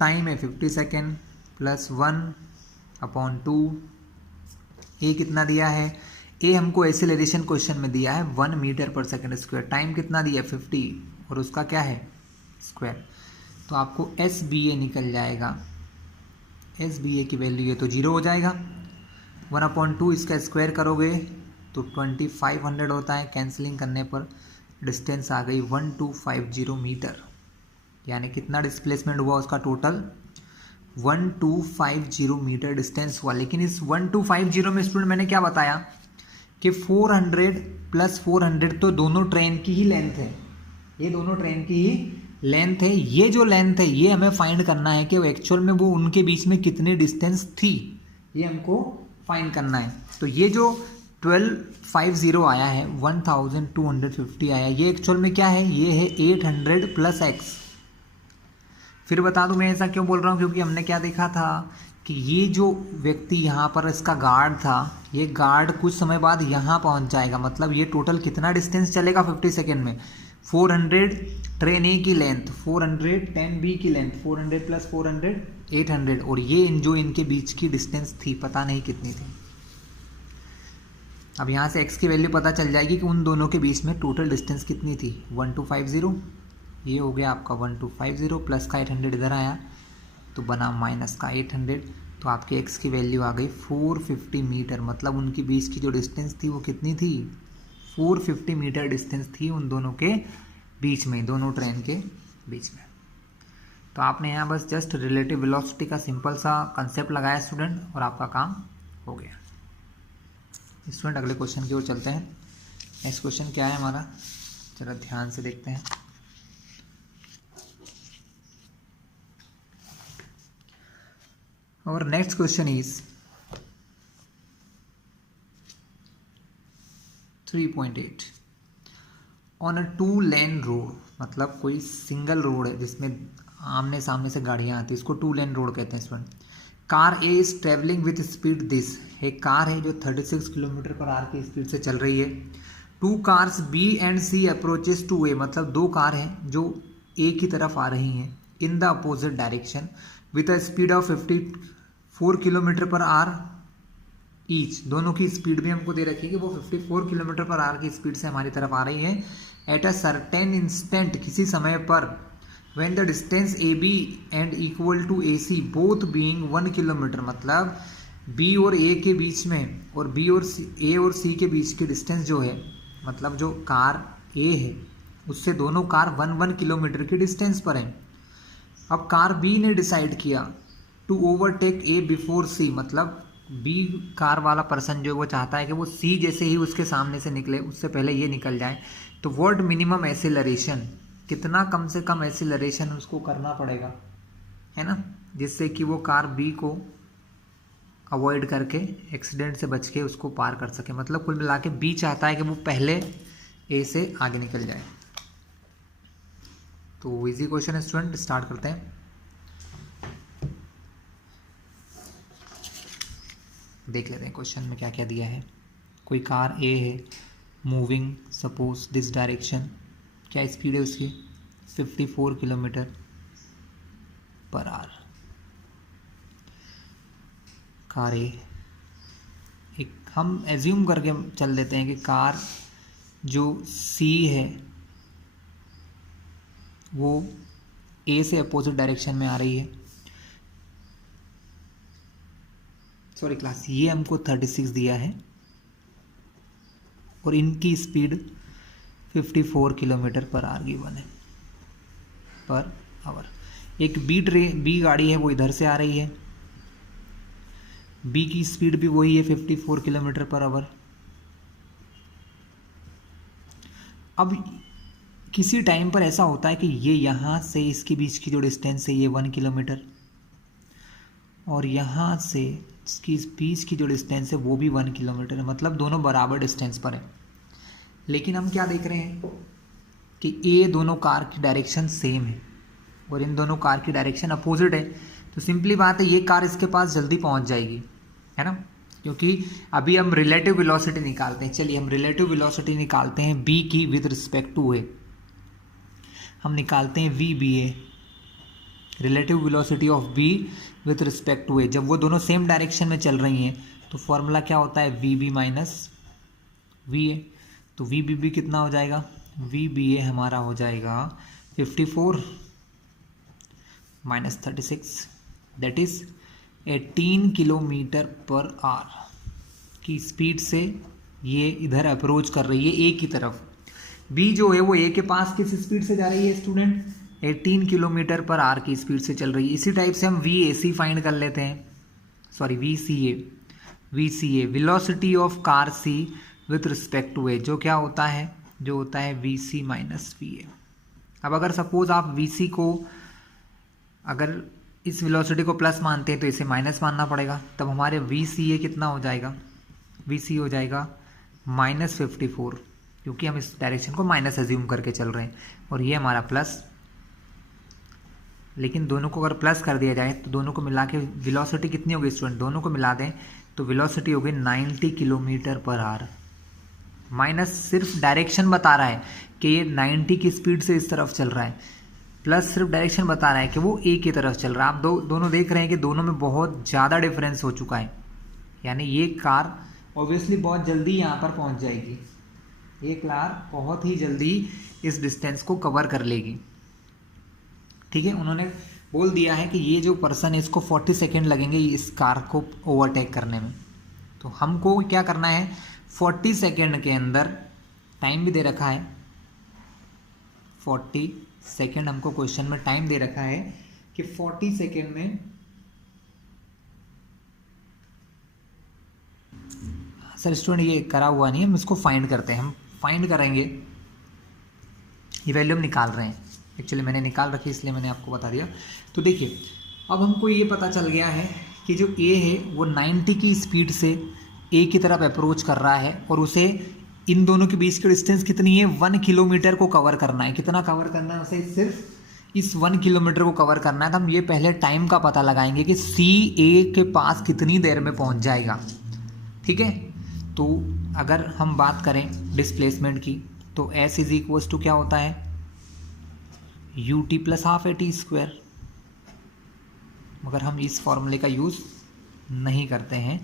टाइम है 50 सेकेंड प्लस 1/2, A कितना दिया है, A हमको एक्सेलरेशन क्वेश्चन में दिया है 1 metre per second square, time कितना दिया 50 और उसका क्या है स्क्वायर, तो आपको SBA निकल जाएगा। SBA की वैल्यू ये तो 0 हो जाएगा, 1/2 इसका स्क्वायर करोगे तो 2500 होता है, कैंसिलिंग करने पर डिस्टेंस आ गई 1250 मीटर, यानी कितना डिस्प्लेसमेंट हुआ उसका टोटल 1250 मीटर डिस्टेंस हुआ। लेकिन इस 1250 में स्टूडेंट मैंने क्या बताया कि 400 प्लस 400 तो दोनों ट्रेन की ही लेंथ है, ये दोनों ट्रेन की ही लेंथ है। ये जो लेंथ है ये हमें फाइंड करना है कि वो एक्चुअल में वो उनके बीच में कितनी डिस्टेंस थी, ये हमको फाइंड करना है। तो ये जो 1250 आया है, 1250 आया, ये एक्चुअल में क्या है, ये है 800 प्लस x। फिर बता दूं मैं ऐसा क्यों बोल रहा हूँ, क्योंकि हमने क्या देखा था कि ये जो व्यक्ति यहाँ पर इसका गार्ड था, ये गार्ड कुछ समय बाद यहाँ पहुँच जाएगा, मतलब ये टोटल कितना डिस्टेंस चलेगा 50 सेकेंड में, 400 ट्रेन ए की लेंथ, 400 10 बी की लेंथ, 400 प्लस 400 800, और ये जो इनके बीच की डिस्टेंस थी पता नहीं कितनी थी। अब यहाँ से x की वैल्यू पता चल जाएगी कि उन दोनों के बीच में टोटल डिस्टेंस कितनी थी, 1250, ये हो गया आपका 1250 प्लस का 800 इधर आया तो बना माइनस का 800, तो आपके x की वैल्यू आ गई 450 मीटर। मतलब उनके बीच की जो डिस्टेंस थी वो कितनी थी, 450 मीटर डिस्टेंस थी उन दोनों के बीच में, दोनों ट्रेन के बीच में। तो आपने यहाँ बस जस्ट रिलेटिव वेलोसिटी का सिंपल सा कंसेप्ट लगाया स्टूडेंट, और आपका काम हो गया। स्टूडेंट अगले क्वेश्चन की ओर चलते हैं। नेक्स्ट क्वेश्चन क्या है हमारा, जरा ध्यान से देखते हैं। और next question is 3.8 on a 2 lane road, मतलब कोई सिंगल रोड है जिसमें आमने सामने से गाड़ियां आती है, इसको 2 लेन रोड कहते हैं student. Car A is travelling with speed this, एक कार है जो 36 किलोमीटर पर आवर की स्पीड से चल रही है। 2 cars B and C approaches to A, मतलब 2 कार हैं जो ए की तरफ आ रही हैं in the opposite direction with a speed of 54 kilometre per our each. दोनों की स्पीड भी हमको दे रखी है कि वो 54 किलोमीटर पर आवर की स्पीड से हमारी तरफ आ रही है। एट अ सर्टेन इंस्टेंट, किसी समय पर, when the distance AB and equal to AC both being 1 kilometre, मतलब B और A के बीच में और B और A और C के बीच की डिस्टेंस जो है, मतलब जो कार A है उससे दोनों कार 1 किलोमीटर की डिस्टेंस पर हैं। अब कार B ने डिसाइड किया to overtake A before C, मतलब B कार वाला पर्सन जो वो चाहता है कि वो C जैसे ही उसके सामने से निकले उससे पहले ये निकल जाए। तो व्हाट मिनिमम एक्सेलरेशन, कितना कम से कम एक्सीलरेशन उसको करना पड़ेगा, है ना, जिससे कि वो कार बी को अवॉइड करके एक्सीडेंट से बच के उसको पार कर सके। मतलब कुल मिला के बी चाहता है कि वो पहले ए से आगे निकल जाए। तो इजी क्वेश्चन है स्टूडेंट, स्टार्ट करते हैं। देख लेते हैं क्वेश्चन में क्या क्या दिया है। कोई कार ए है, मूविंग सपोज दिस डायरेक्शन, क्या स्पीड है उसकी 54 किलोमीटर पर आवर। कार ए, एक हम एज्यूम करके चल देते हैं कि कार जो सी है वो ए से अपोजिट डायरेक्शन में आ रही है। सॉरी क्लास, ये हमको 36 दिया है और इनकी speed 54 kilometre per our given है पर आवर। एक बी गाड़ी है, वो इधर से आ रही है, बी की स्पीड भी वही है 54 किलोमीटर पर आवर। अब किसी टाइम पर ऐसा होता है कि ये यहाँ से इसके बीच की जो डिस्टेंस है ये 1 किलोमीटर, और यहाँ से इसकी बीच की जो डिस्टेंस है वो भी 1 किलोमीटर है, मतलब दोनों बराबर डिस्टेंस पर है। लेकिन हम क्या देख रहे हैं कि ये दोनों कार की डायरेक्शन सेम है और इन दोनों कार की डायरेक्शन अपोजिट है। तो सिंपली बात है, ये कार इसके पास जल्दी पहुंच जाएगी, है ना, क्योंकि अभी हम रिलेटिव वेलोसिटी निकालते हैं। चलिए हम रिलेटिव वेलोसिटी निकालते हैं बी की विद रिस्पेक्ट टू ए। हम निकालते हैं V B A, relative velocity of B with respect to A. जब वो दोनों सेम डायरेक्शन में चल रही हैं तो फॉर्मूला क्या होता है, v B minus we A. तो वी बी बी कितना हो जाएगा, वी बी ए हमारा हो जाएगा 54 minus 36, that is 18 kilometre per our की स्पीड से ये इधर अप्रोच कर रही है ए की तरफ। बी जो है वो ए के पास किस स्पीड से जा रही है स्टूडेंट, 18 किलोमीटर पर आवर की स्पीड से चल रही है। इसी टाइप से हम वी ए सी फाइंड कर लेते हैं, sorry V C A velocity of car C with respect to A, जो क्या होता है, जो होता है V C minus we A. अब अगर सपोज आप वी सी को, अगर इस वेलोसिटी को प्लस मानते हैं तो इसे माइनस मानना पड़ेगा, तब हमारे वी सी ए कितना हो जाएगा, वी सी हो जाएगा माइनस 54, क्योंकि हम इस डायरेक्शन को माइनस एज्यूम करके चल रहे हैं, और ये हमारा प्लस। लेकिन दोनों को अगर प्लस कर दिया जाए तो दोनों को मिला के वेलोसिटी कितनी होगी स्टूडेंट, दोनों को मिला दें तो वेलोसिटी होगी 90 किलोमीटर पर आवर। माइनस सिर्फ डायरेक्शन बता रहा है कि ये 90 की स्पीड से इस तरफ चल रहा है, प्लस सिर्फ डायरेक्शन बता रहा है कि वो ए की तरफ चल रहा है। आप दोनों देख रहे हैं कि दोनों में बहुत ज़्यादा डिफरेंस हो चुका है, यानी ये कार ऑब्वियसली बहुत जल्दी यहाँ पर पहुँच जाएगी, ये कार बहुत ही जल्दी इस डिस्टेंस को कवर कर लेगी। ठीक है, उन्होंने बोल दिया है कि ये जो पर्सन है इसको 40 सेकेंड लगेंगे इस कार को ओवरटेक करने में। तो हमको क्या करना है, 40 सेकेंड के अंदर, टाइम भी दे रखा है 40 सेकेंड, हमको क्वेश्चन में टाइम दे रखा है कि 40 सेकेंड में, सर स्टूडेंट ये करा हुआ नहीं है, हम इसको फाइंड करते हैं, हम फाइंड करेंगे, ये वैल्यू हम निकाल रहे हैं, एक्चुअली मैंने निकाल रखी इसलिए मैंने आपको बता दिया। तो देखिए अब हमको ये पता चल गया है कि जो ए है वो 90 की स्पीड से ए की तरफ अप्रोच कर रहा है, और उसे इन दोनों के बीच की डिस्टेंस कितनी है, 1 किलोमीटर को कवर करना है। कितना कवर करना है उसे, सिर्फ इस 1 किलोमीटर को कवर करना है। तो हम ये पहले टाइम का पता लगाएंगे कि सी ए के पास कितनी देर में पहुंच जाएगा। ठीक है, तो अगर हम बात करें डिस्प्लेसमेंट की तो एस इज इक्वल्स टू क्या होता है, you t plus half a t square, मगर हम इस फॉर्मूले का यूज़ नहीं करते हैं,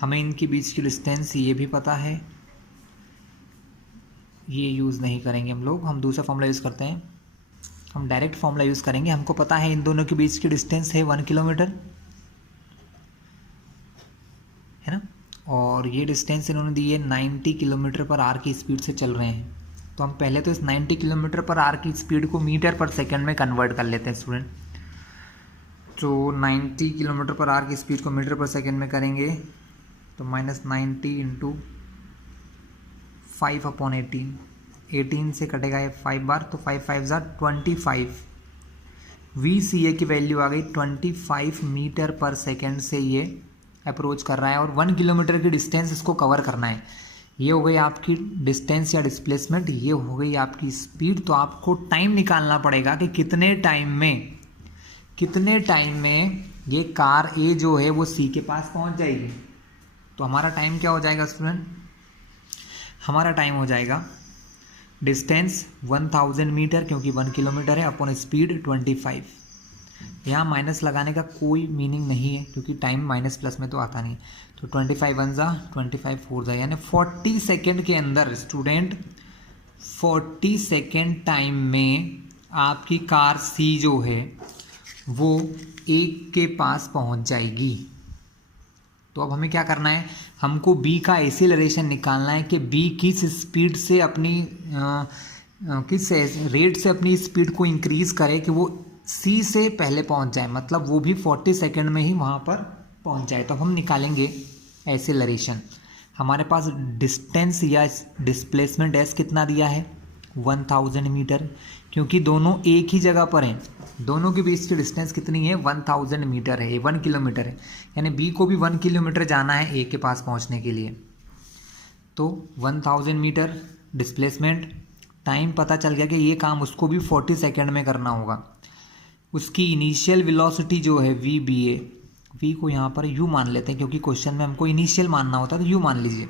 हमें इनके बीच की डिस्टेंस ये भी पता है, ये यूज़ नहीं करेंगे हम लोग, हम दूसरा फॉर्मूला यूज़ करते हैं, हम डायरेक्ट फॉर्मूला यूज़ करेंगे। हमको पता है इन दोनों के बीच की डिस्टेंस है 1 किलोमीटर, है ना, और ये डिस्टेंस इन्होंने दी है 90 किलोमीटर पर आवर की स्पीड से चल रहे हैं। तो हम पहले तो इस 90 किलोमीटर पर आवर की स्पीड को मीटर पर सेकंड में कन्वर्ट कर लेते हैं स्टूडेंट। तो 90 किलोमीटर पर आवर की स्पीड को मीटर पर सेकंड में करेंगे तो -90 इंटू 5/18, 18 से कटेगा ये 5 बार, तो 5 5 ज़ा 25। वी सी ए की वैल्यू आ गई 25 मीटर पर सेकेंड से ये अप्रोच कर रहा है, और 1 किलोमीटर की डिस्टेंस इसको कवर करना है। ये हो गई आपकी डिस्टेंस या डिस्प्लेसमेंट, ये हो गई आपकी स्पीड। तो आपको टाइम निकालना पड़ेगा कि कितने टाइम में ये कार ए जो है वो सी के पास पहुंच जाएगी। तो हमारा टाइम क्या हो जाएगा स्टूडेंट, हमारा टाइम हो जाएगा डिस्टेंस 1000 मीटर, क्योंकि 1 किलोमीटर है, अपॉन स्पीड 25। यहाँ माइनस लगाने का कोई मीनिंग नहीं है, क्योंकि टाइम माइनस प्लस में तो आता नहीं। तो 25 वन जा 25 फोर जा, यानी 40 सेकेंड के अंदर स्टूडेंट 40 सेकेंड टाइम में आपकी कार सी जो है वो ए के पास पहुंच जाएगी। तो अब हमें क्या करना है, हमको बी का एक्सीलरेशन निकालना है कि बी किस स्पीड से अपनी किस रेट से अपनी स्पीड को इंक्रीज करे कि वो सी से पहले पहुंच जाए, मतलब वो भी 40 सेकेंड में ही वहाँ पर पहुंच जाए। तो हम निकालेंगे एक्सीलरेशन। हमारे पास डिस्टेंस या डिस्प्लेसमेंट एस कितना दिया है 1000 मीटर, क्योंकि दोनों एक ही जगह पर हैं, दोनों के बीच की डिस्टेंस कितनी है 1000 मीटर है, 1 किलोमीटर है, यानी बी को भी 1 किलोमीटर जाना है ए के पास पहुंचने के लिए। तो 1000 मीटर डिस्प्लेसमेंट, टाइम पता चल गया कि ये काम उसको भी 40 सेकेंड में करना होगा। उसकी इनिशियल वेलोसिटी जो है वी बी ए, वी को यहाँ पर यू मान लेते हैं क्योंकि क्वेश्चन में हमको इनिशियल मानना होता है, तो यू मान लीजिए।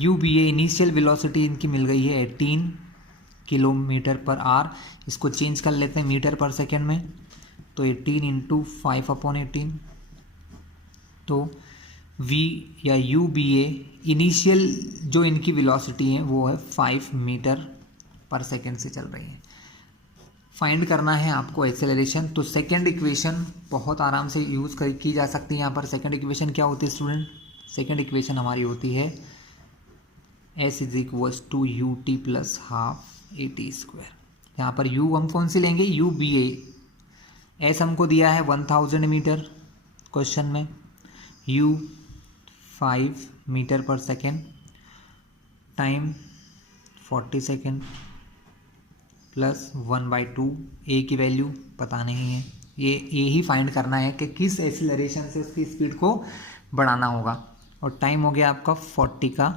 U B A initial velocity इनकी मिल गई है 18 किलोमीटर पर आर। इसको चेंज कर लेते हैं मीटर पर सेकेंड में, तो 18 इंटू 5/18। तो वी या यू बी ए इनिशियल जो इनकी वेलोसिटी है वो है 5 मीटर पर सेकेंड से चल रही है। फाइंड करना है आपको एक्सेलरेशन। तो सेकेंड इक्वेशन बहुत आराम से यूज़ की जा सकती है। यहाँ पर सेकेंड इक्वेशन क्या होती है स्टूडेंट, सेकेंड इक्वेशन हमारी होती है s is equals to u t plus half a t square. यहाँ पर u हम कौन सी लेंगे, यू बी ए। s हमको दिया है 1000 मीटर क्वेश्चन में, u 5 metre per second, time 40 second, plus 1/2। ए की वैल्यू पता नहीं है, ये ही फाइंड करना है कि किस एक्सीलरेशन से उसकी स्पीड को बढ़ाना होगा। और टाइम हो गया आपका 40 का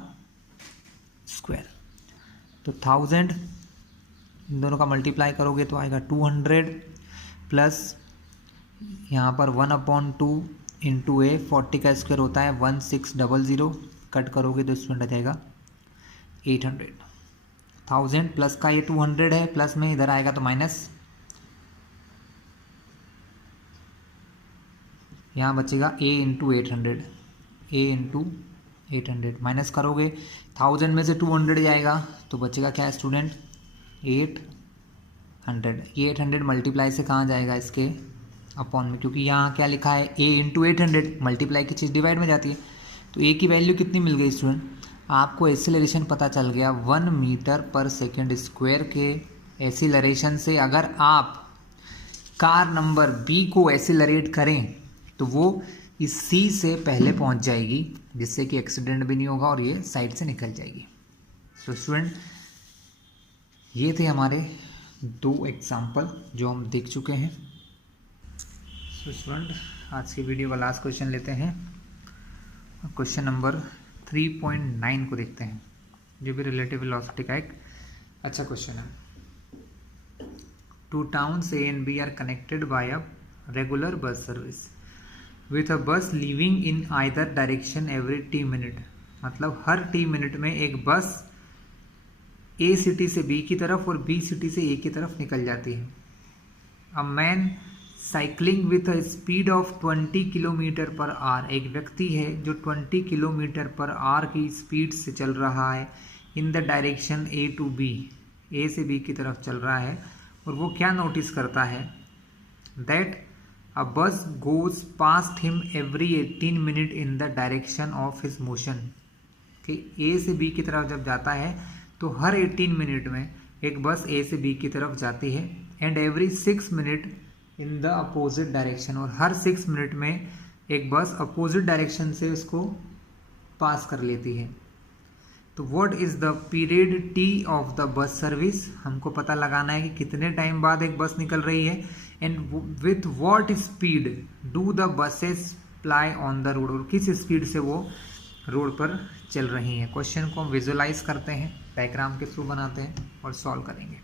स्क्वायर। तो 1000 इन दोनों का मल्टीप्लाई करोगे तो आएगा 200, प्लस यहाँ पर 1/2 इंटू ए, 40 का स्क्वायर होता है 1600, कट करोगे तो इसमें आ जाएगा 800। 1000 प्लस का ये 200 है, प्लस में इधर आएगा तो माइनस, यहाँ बचेगा a into 800, a into 800 minus करोगे 1000 में से 200 जाएगा तो बचेगा क्या स्टूडेंट 800। ये 800 मल्टीप्लाई से कहाँ जाएगा, इसके अपॉन में, क्योंकि यहाँ क्या लिखा है a इंटू 800, मल्टीप्लाई की चीज़ डिवाइड में जाती है। तो a की वैल्यू कितनी मिल गई स्टूडेंट, आपको एक्सीलरेशन पता चल गया 1 मीटर पर सेकेंड स्क्वायर के एक्सीलरेशन से अगर आप कार नंबर बी को एक्सीलरेट करें तो वो इस सी से पहले पहुंच जाएगी, जिससे कि एक्सीडेंट भी नहीं होगा और ये साइड से निकल जाएगी। तो स्टूडेंट ये थे हमारे 2 एग्जाम्पल जो हम देख चुके हैं। तो स्टूडेंट आज की वीडियो का लास्ट क्वेश्चन लेते हैं, क्वेश्चन नंबर 3.9 को देखते हैं, जो भी रिलेटिव वेलोसिटी का एक अच्छा क्वेश्चन है। 2 towns A and B are connected by a regular bus service with a bus leaving in either direction every t minute। मतलब हर t मिनट में एक बस A सिटी से B की तरफ और B सिटी से A की तरफ निकल जाती है। A man cycling with a speed of 20 kilometre per our, एक व्यक्ति है जो 20 किलोमीटर पर आवर की स्पीड से चल रहा है in the direction A to B, A से B की तरफ चल रहा है, और वो क्या नोटिस करता है दैट अ बस goes past him every 18 minute in the direction of his motion, कि A से B की तरफ जब जाता है तो हर 18 मिनट में एक बस A से B की तरफ जाती है, and every 6 minute in the opposite direction, और हर 6 मिनट में एक बस अपोजिट डायरेक्शन से उसको पास कर लेती है। तो what is the period T of the bus service, हमको पता लगाना है कि कितने टाइम बाद एक बस निकल रही है, and with what speed do the buses ply on the road, और किस स्पीड से वो रोड पर चल रही हैं। क्वेश्चन को हम विजुअलाइज करते हैं, डायग्राम के थ्रू बनाते हैं और सॉल्व करेंगे।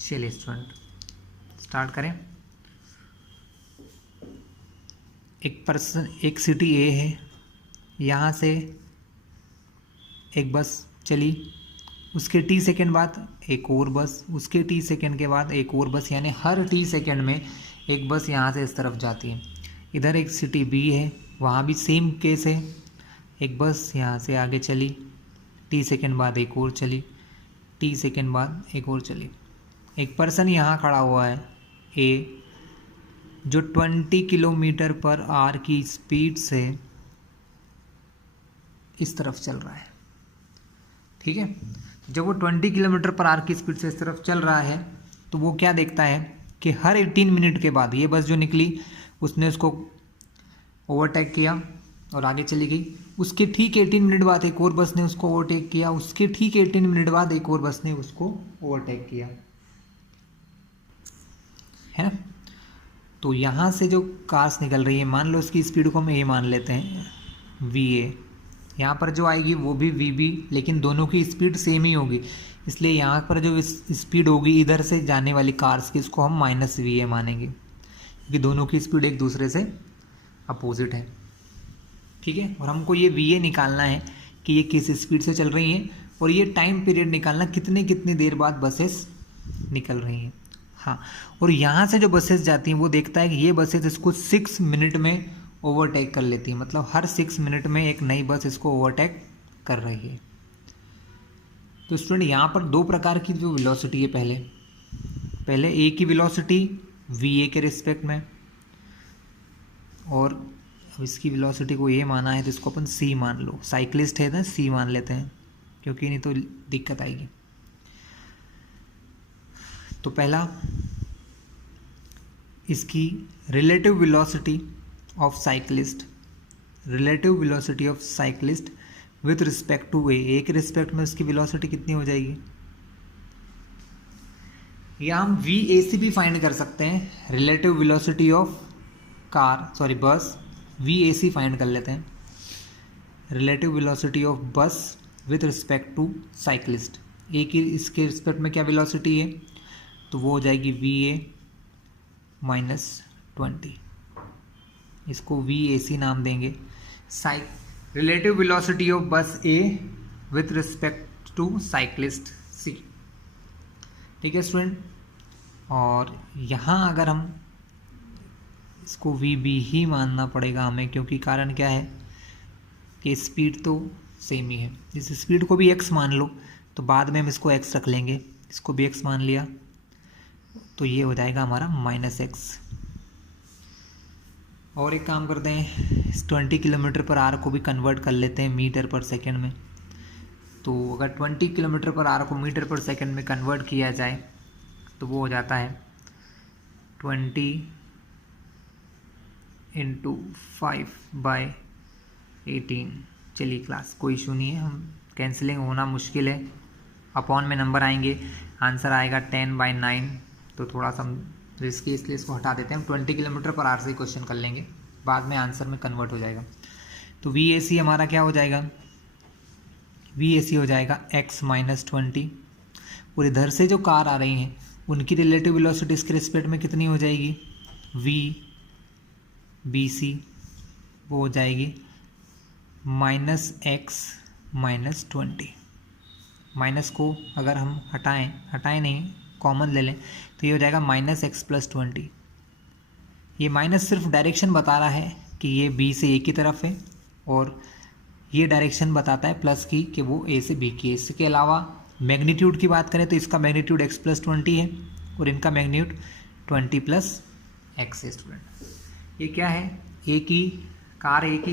चलिए स्टूडेंट स्टार्ट करें। एक सिटी ए है, यहाँ से एक बस चली, उसके टी सेकेंड बाद एक और बस, उसके टी सेकेंड के बाद एक और बस, यानी हर टी सेकेंड में एक बस यहाँ से इस तरफ जाती है। इधर एक सिटी बी है, वहाँ भी सेम केस है, एक बस यहाँ से आगे चली, टी सेकेंड बाद एक और चली, टी सेकेंड बाद एक और चली। एक पर्सन यहाँ खड़ा हुआ है ए, जो 20 किलोमीटर पर आवर की स्पीड से इस तरफ चल रहा है। ठीक है, जब वो 20 किलोमीटर पर आवर की स्पीड से इस तरफ चल रहा है तो वो क्या देखता है कि हर 18 मिनट के बाद ये बस जो निकली उसने उसको ओवरटेक किया और आगे चली गई। उसके ठीक 18 मिनट बाद एक और बस ने उसको ओवरटेक किया, उसके ठीक 18 मिनट बाद एक और बस ने उसको ओवरटेक किया, है ना। तो यहाँ से जो कार्स निकल रही है, मान लो इसकी स्पीड को हम ए मान लेते हैं, वी ए, यहाँ पर जो आएगी वो भी वी बी, लेकिन दोनों की स्पीड सेम ही होगी, इसलिए यहाँ पर जो स्पीड होगी इधर से जाने वाली कार्स की, इसको हम माइनस वी ए मानेंगे, क्योंकि दोनों की स्पीड एक दूसरे से अपोजिट है। ठीक है, और हमको ये वी ए निकालना है कि ये किस स्पीड से चल रही हैं, और ये टाइम पीरियड निकालना कितनी देर बाद बसेस निकल रही हैं। हाँ, और यहाँ से जो बसेस जाती हैं वो देखता है कि ये बसेस इसको 6 मिनट में ओवरटेक कर लेती है, मतलब हर 6 मिनट में एक नई बस इसको ओवरटेक कर रही है। तो स्टूडेंट यहाँ पर दो प्रकार की जो वेलोसिटी है, पहले ए की वेलोसिटी वी ए के रिस्पेक्ट में, और अब इसकी वेलोसिटी को ए माना है तो इसको अपन सी मान लो, साइक्लिस्ट है ना, सी मान लेते हैं क्योंकि नहीं तो दिक्कत आएगी। तो पहला इसकी relative velocity of cyclist with respect to A के रिस्पेक्ट में उसकी वेलोसिटी कितनी हो जाएगी, या हम वी ए सी भी फाइंड कर सकते हैं। रिलेटिव वेलोसिटी ऑफ बस वी ए सी फाइंड कर लेते हैं, रिलेटिव वेलोसिटी ऑफ बस विथ रिस्पेक्ट टू साइक्लिस्ट। ए की इसके रिस्पेक्ट में क्या वेलोसिटी है, तो वो हो जाएगी वी ए माइनस 20, इसको वी ए सी नाम देंगे। रिलेटिव वेलोसिटी ऑफ बस ए विथ रिस्पेक्ट टू साइक्लिस्ट सी। ठीक है स्टूडेंट, और यहाँ अगर हम इसको वी बी ही मानना पड़ेगा हमें, क्योंकि कारण क्या है कि स्पीड तो सेम ही है। इस स्पीड को भी x मान लो, तो बाद में हम इसको x रख लेंगे, इसको भी x मान लिया तो ये हो जाएगा हमारा -x। और एक काम करते हैं, इस 20 किलोमीटर पर आवर को भी कन्वर्ट कर लेते हैं मीटर पर सेकेंड में। तो अगर 20 किलोमीटर पर आवर को मीटर पर सेकेंड में कन्वर्ट किया जाए तो वो हो जाता है 20 × 5/18। चलिए क्लास, कोई इशू नहीं है, हम कैंसिलिंग होना मुश्किल है, अपॉन में नंबर आएंगे, आंसर आएगा 10/9, तो थोड़ा सा रिस्की, इसलिए इसको हटा देते हैं। हम 20 किलोमीटर पर आवर से क्वेश्चन कर लेंगे, बाद में आंसर में कन्वर्ट हो जाएगा। तो वी ए सी हमारा क्या हो जाएगा, वी ए सी हो जाएगा x - 20, और इधर से जो कार आ रही हैं उनकी रिलेटिव वेलोसिटी इसके रिस्पेक्ट में कितनी हो जाएगी, वी बी सी, वो हो जाएगी -x - 20। माइनस को अगर हम हटाएं नहीं, कॉमन ले लें, तो ये हो जाएगा -x + 20। ये माइनस सिर्फ डायरेक्शन बता रहा है कि ये बी से ए की तरफ है, और ये डायरेक्शन बताता है प्लस की कि वो ए से बी की है। इसके अलावा मैग्नीट्यूड की बात करें तो इसका मैग्नीट्यूड x + 20 है, और इनका मैग्नीट्यूड 20 + x है। स्टूडेंट, ये क्या है, ए की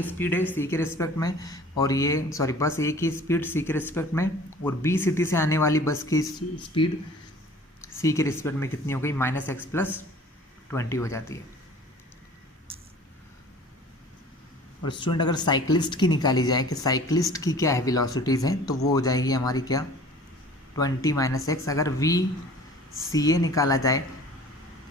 स्पीड है सी के रिस्पेक्ट में, और बस ए की स्पीड सी के रिस्पेक्ट में, और बी सिटी से आने वाली बस की स्पीड सी के रिस्पेक्ट में कितनी हो गई, -x + 20 हो जाती है। और स्टूडेंट, अगर साइक्लिस्ट की निकाली जाए कि साइक्लिस्ट की क्या है वेलोसिटीज़ हैं, तो वो हो जाएगी हमारी क्या, 20 - x। अगर वी सी ए निकाला जाए,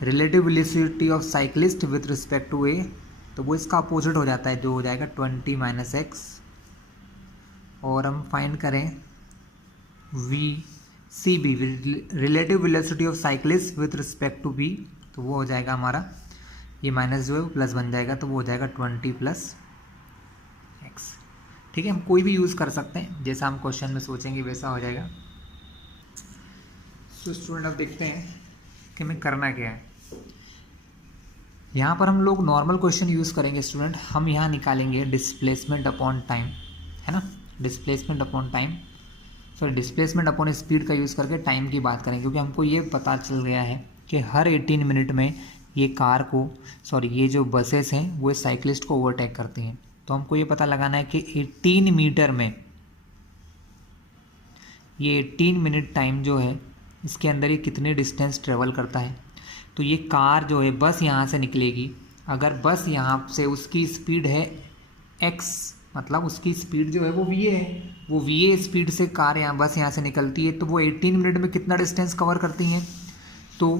relative velocity of cyclist with respect to A, तो वो इसका अपोजिट हो जाता है, जो हो जाएगा 20 - x। और हम फाइंड करें v C B, relative velocity of cyclist with respect to B, तो वो हो जाएगा हमारा ये माइनस जो है वो प्लस बन जाएगा, तो वो हो जाएगा 20 प्लस एक्स। ठीक है, हम कोई भी यूज़ कर सकते हैं, जैसा हम क्वेश्चन में सोचेंगे वैसा हो जाएगा। तो स्टूडेंट अब देखते हैं कि हमें करना क्या है। यहाँ पर हम लोग नॉर्मल क्वेश्चन यूज़ करेंगे स्टूडेंट। हम यहाँ निकालेंगे डिस्प्लेसमेंट अपॉन टाइम, है ना, displacement upon time, sorry displacement upon speed का यूज़ करके टाइम की बात करेंगे, क्योंकि हमको ये पता चल गया है कि हर 18 मिनट में ये कार को, सॉरी ये जो बसेस हैं वो साइकिलिस्ट को ओवरटेक करती हैं। तो हमको ये पता लगाना है कि 18 मीटर में, ये 18 मिनट टाइम जो है इसके अंदर ये कितने डिस्टेंस ट्रेवल करता है। तो ये कार जो है, बस यहाँ से निकलेगी, अगर बस यहाँ से उसकी स्पीड है x, मतलब उसकी स्पीड जो है वो va है, वो va स्पीड से कार यहाँ बस यहाँ से निकलती है, तो वो 18 मिनट में कितना डिस्टेंस कवर करती हैं। तो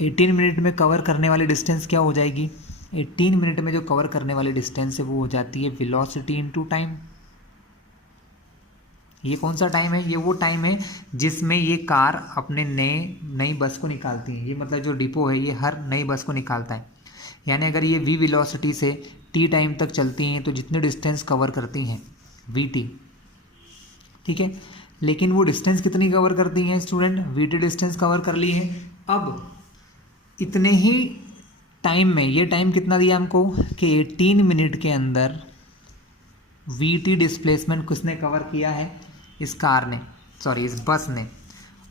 18 मिनट में कवर करने वाली डिस्टेंस क्या हो जाएगी, 18 मिनट में जो कवर करने वाली डिस्टेंस है वो हो जाती है वेलोसिटी इनटू टाइम। ये कौन सा टाइम है, ये वो टाइम है जिसमें ये कार अपने नई बस को निकालती है। ये मतलब जो डिपो है ये हर नई बस को निकालता है, यानी अगर ये v वेलोसिटी से t टाइम तक चलती हैं तो जितने डिस्टेंस कवर करती हैं vt, ठीक है। लेकिन वो डिस्टेंस कितनी कवर करती हैं स्टूडेंट, vt डिस्टेंस कवर कर ली है। अब इतने ही टाइम में, ये टाइम कितना दिया हमको कि 18 मिनट के अंदर vt डिस्प्लेसमेंट किसने कवर किया है, इस कार ने, सॉरी इस बस ने।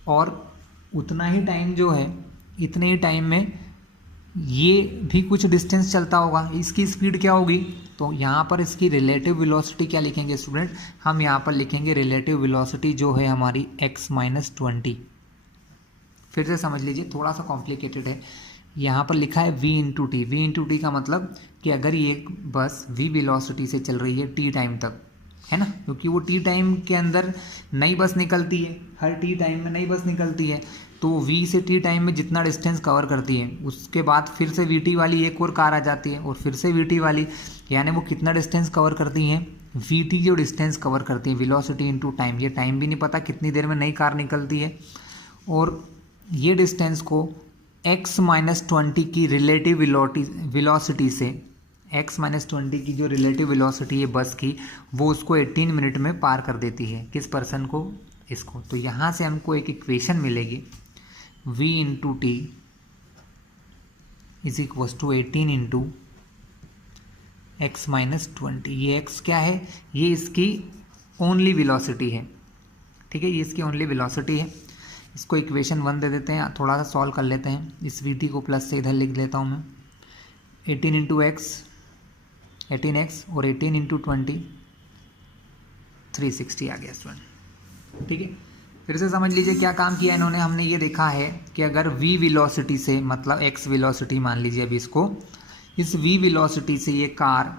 और उतना ही टाइम जो है, इतने ही टाइम में ये भी कुछ डिस्टेंस चलता होगा, इसकी स्पीड क्या होगी। तो यहाँ पर इसकी रिलेटिव वेलोसिटी क्या लिखेंगे स्टूडेंट, हम यहाँ पर लिखेंगे रिलेटिव वेलोसिटी जो है हमारी x-20। फिर से समझ लीजिए, थोड़ा सा कॉम्प्लिकेटेड है। यहाँ पर लिखा है v into T, v into T का मतलब कि अगर ये बस v वेलोसिटी से चल रही है t टाइम तक, है ना, क्योंकि वो t टाइम के अंदर नई बस निकलती है, हर t टाइम में नई बस निकलती है, तो v से t टाइम में जितना डिस्टेंस कवर करती है उसके बाद फिर से vt वाली एक और कार आ जाती है और फिर से vt वाली, यानी वो कितना डिस्टेंस कवर करती हैं, vt जो डिस्टेंस कवर करती है वेलोसिटी इनटू टाइम। ये टाइम भी नहीं पता कितनी देर में नई कार निकलती है, और ये डिस्टेंस को x-20 की रिलेटिव वेलोसिटी से, x-20 की जो रिलेटिव वेलोसिटी है बस की, वो उसको 18 मिनट में पार कर देती है, किस पर्सन को, इसको। तो यहाँ से हमको एक इक्वेशन मिलेगी, v into t is equal to 18 into x-20। ये x क्या है, ये इसकी ओनली वेलोसिटी है, ठीक है, ये इसकी ओनली वेलोसिटी है। इसको इक्वेशन 1 दे देते हैं, थोड़ा सा सॉल्व कर लेते हैं। इस vt को प्लस से इधर लिख लेता हूँ मैं, 18 इंटू एक्स 18x और 18 इंटू 20 360 आ गया स्टूडेंट, ठीक है। फिर से समझ लीजिए क्या काम किया इन्होंने। हमने ये देखा है कि अगर v वेलोसिटी से, मतलब x वेलोसिटी मान लीजिए अभी इसको, इस v वेलोसिटी से ये कार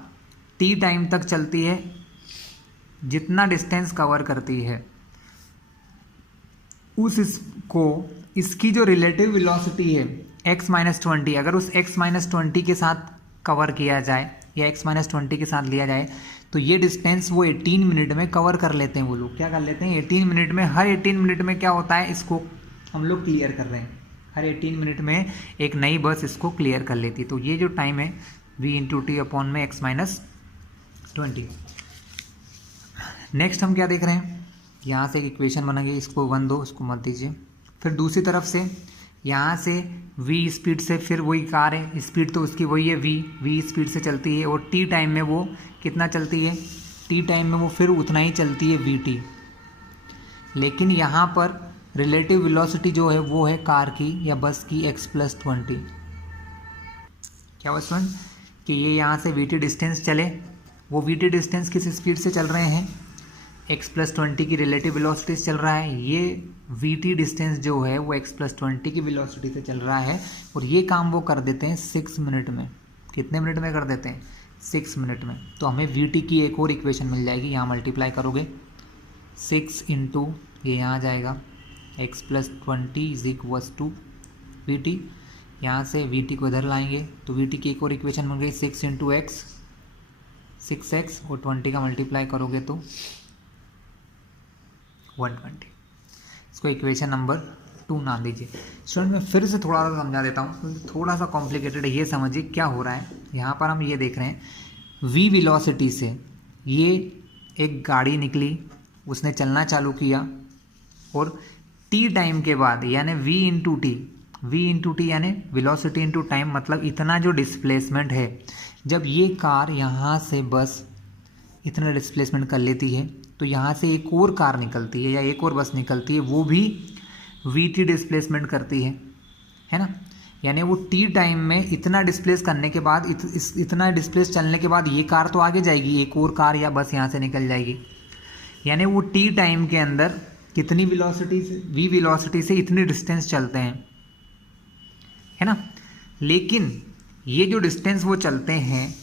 t टाइम तक चलती है, जितना डिस्टेंस कवर करती है उसको, इसकी जो रिलेटिव वेलोसिटी है x-20, अगर उस x-20 के साथ कवर किया जाए या x-20 के साथ लिया जाए, तो ये डिस्टेंस वो 18 मिनट में कवर कर लेते हैं। वो लोग क्या कर लेते हैं, 18 मिनट में, हर 18 मिनट में क्या होता है, इसको हम लोग क्लियर कर रहे हैं, हर 18 मिनट में एक नई बस इसको क्लियर कर लेती है। तो ये जो टाइम है v इंटू टी अपॉन में x-20। नेक्स्ट हम क्या देख रहे हैं, यहाँ से एक इक्वेशन बनेगी, इसको 1 दो, इसको मत दीजिए। फिर दूसरी तरफ से यहाँ से v स्पीड से, फिर वही कार है, स्पीड तो उसकी वही है, v स्पीड से चलती है, और t टाइम में वो कितना चलती है, t टाइम में वो फिर उतना ही चलती है vt। लेकिन यहाँ पर रिलेटिव वेलोसिटी जो है वो है कार की या बस की x+20। क्या हुआ स्टूडेंट कि ये यहाँ से vt डिस्टेंस चले, वो vt डिस्टेंस किस स्पीड से चल रहे हैं, x+20 की रिलेटिव वेलोसिटी से चल रहा है। ये vt डिस्टेंस जो है वो x+20 की वेलोसिटी से चल रहा है, और ये काम वो कर देते हैं 6 मिनट में। कितने मिनट में कर देते हैं, 6 मिनट में। तो हमें vt की एक और इक्वेशन मिल जाएगी, यहाँ मल्टीप्लाई करोगे 6 इंटू ये यहाँ जाएगा x+20 is equal to vt, यहाँ से vt को इधर लाएंगे तो vt की एक और इक्वेशन बन गई 6 इंटू एक्स, 6x और 20 का मल्टीप्लाई करोगे तो 120। इसको इक्वेशन नंबर 2 मान लीजिए। स्टूडेंट मैं फिर से थोड़ा सा समझा देता हूँ, थोड़ा सा कॉम्प्लिकेटेड है, ये समझिए क्या हो रहा है। यहाँ पर हम ये देख रहे हैं v वेलोसिटी से ये एक गाड़ी निकली, उसने चलना चालू किया और t टाइम के बाद यानी v इंटू टी यानी वेलोसिटी इंटू टाइम, मतलब इतना जो डिस्प्लेसमेंट है, जब ये कार यहाँ से बस इतना डिस्प्लेसमेंट कर लेती है तो यहाँ से एक और कार निकलती है या एक और बस निकलती है, वो भी वी डिस्प्लेसमेंट करती है ना। यानी वो टी टाइम में इतना डिस्प्लेस करने के बाद इतना डिस्प्लेस चलने के बाद ये कार तो आगे जाएगी, एक और कार या बस यहाँ से निकल जाएगी। यानी वो टी टाइम के अंदर कितनी वेलोसिटी से, वी वेलोसिटी से इतनी डिस्टेंस चलते हैं, है ना। लेकिन ये जो डिस्टेंस वो चलते हैं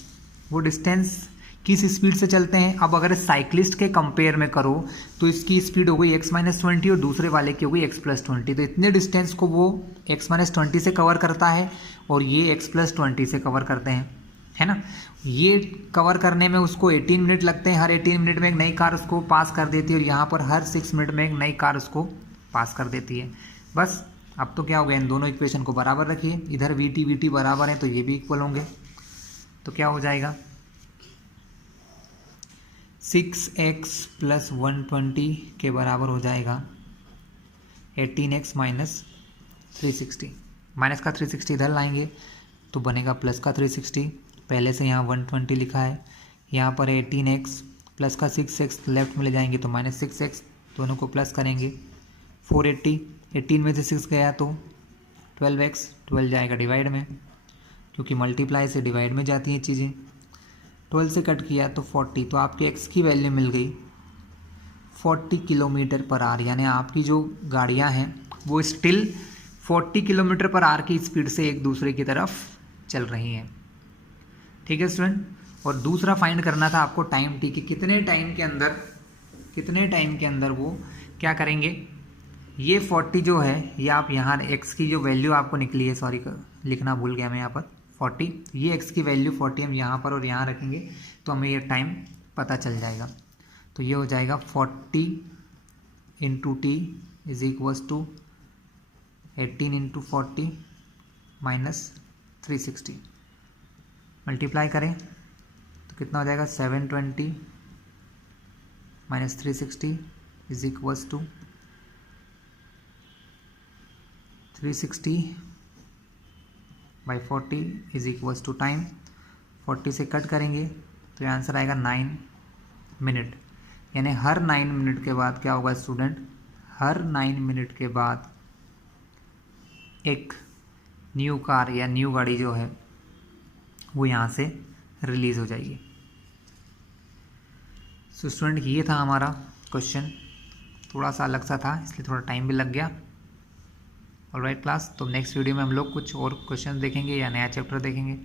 वो डिस्टेंस किस स्पीड से चलते हैं। अब अगर साइक्लिस्ट के कंपेयर में करो तो इसकी स्पीड हो गई x-20 और दूसरे वाले की हो गई x+20, तो इतने डिस्टेंस को वो x-20 से कवर करता है और ये x+20 से कवर करते हैं, है ना। ये कवर करने में उसको 18 मिनट लगते हैं, हर 18 मिनट में एक नई कार उसको पास कर देती है और यहाँ पर हर 6 मिनट में एक नई कार उसको पास कर देती है। बस अब तो क्या हो गया, इन दोनों इक्वेशन को बराबर रखिए, इधर वी टी बराबर है तो ये भी इक्वल होंगे, तो क्या हो जाएगा 6x + 120 के बराबर हो जाएगा 18x - 360। माइनस का 360 इधर लाएंगे तो बनेगा प्लस का 360, पहले से यहाँ 120 लिखा है, यहाँ पर 18x प्लस का 6x लेफ्ट में ले जाएंगे तो -6x, दोनों को प्लस करेंगे 480, 18 में से 6 गया तो 12x, 12 जाएगा डिवाइड में, क्योंकि मल्टीप्लाई से डिवाइड में जाती हैं चीज़ें, 12 से कट किया तो 40, तो आपकी x की वैल्यू मिल गई 40 km/h, यानी आपकी जो गाड़ियाँ हैं वो स्टिल 40 km/h की स्पीड से एक दूसरे की तरफ चल रही हैं। ठीक है स्टूडेंट, और दूसरा फाइंड करना था आपको टाइम t कि कितने टाइम के अंदर वो क्या करेंगे। ये 40 जो है ये आप यहाँ x की जो वैल्यू आपको निकली है, सॉरी लिखना भूल गया मैं यहाँ पर 40, ये x की वैल्यू 40 हम यहाँ पर और यहाँ रखेंगे तो हमें ये टाइम पता चल जाएगा। तो ये हो जाएगा 40 × t = 18 × 40 - 360, मल्टीप्लाई करें तो कितना हो जाएगा 720 - 360 = 360 / 40 = टाइम, 40 से कट करेंगे तो आंसर आएगा 9 मिनट। यानी हर 9 मिनट के बाद क्या होगा स्टूडेंट, हर 9 मिनट के बाद एक न्यू कार या न्यू गाड़ी जो है वो यहाँ से रिलीज़ हो जाएगी। सो स्टूडेंट ये था हमारा क्वेश्चन, थोड़ा सा अलग सा था इसलिए थोड़ा टाइम भी लग गया। ऑलराइट क्लास, तो नेक्स्ट वीडियो में हम लोग कुछ और क्वेश्चन देखेंगे या नया चैप्टर देखेंगे।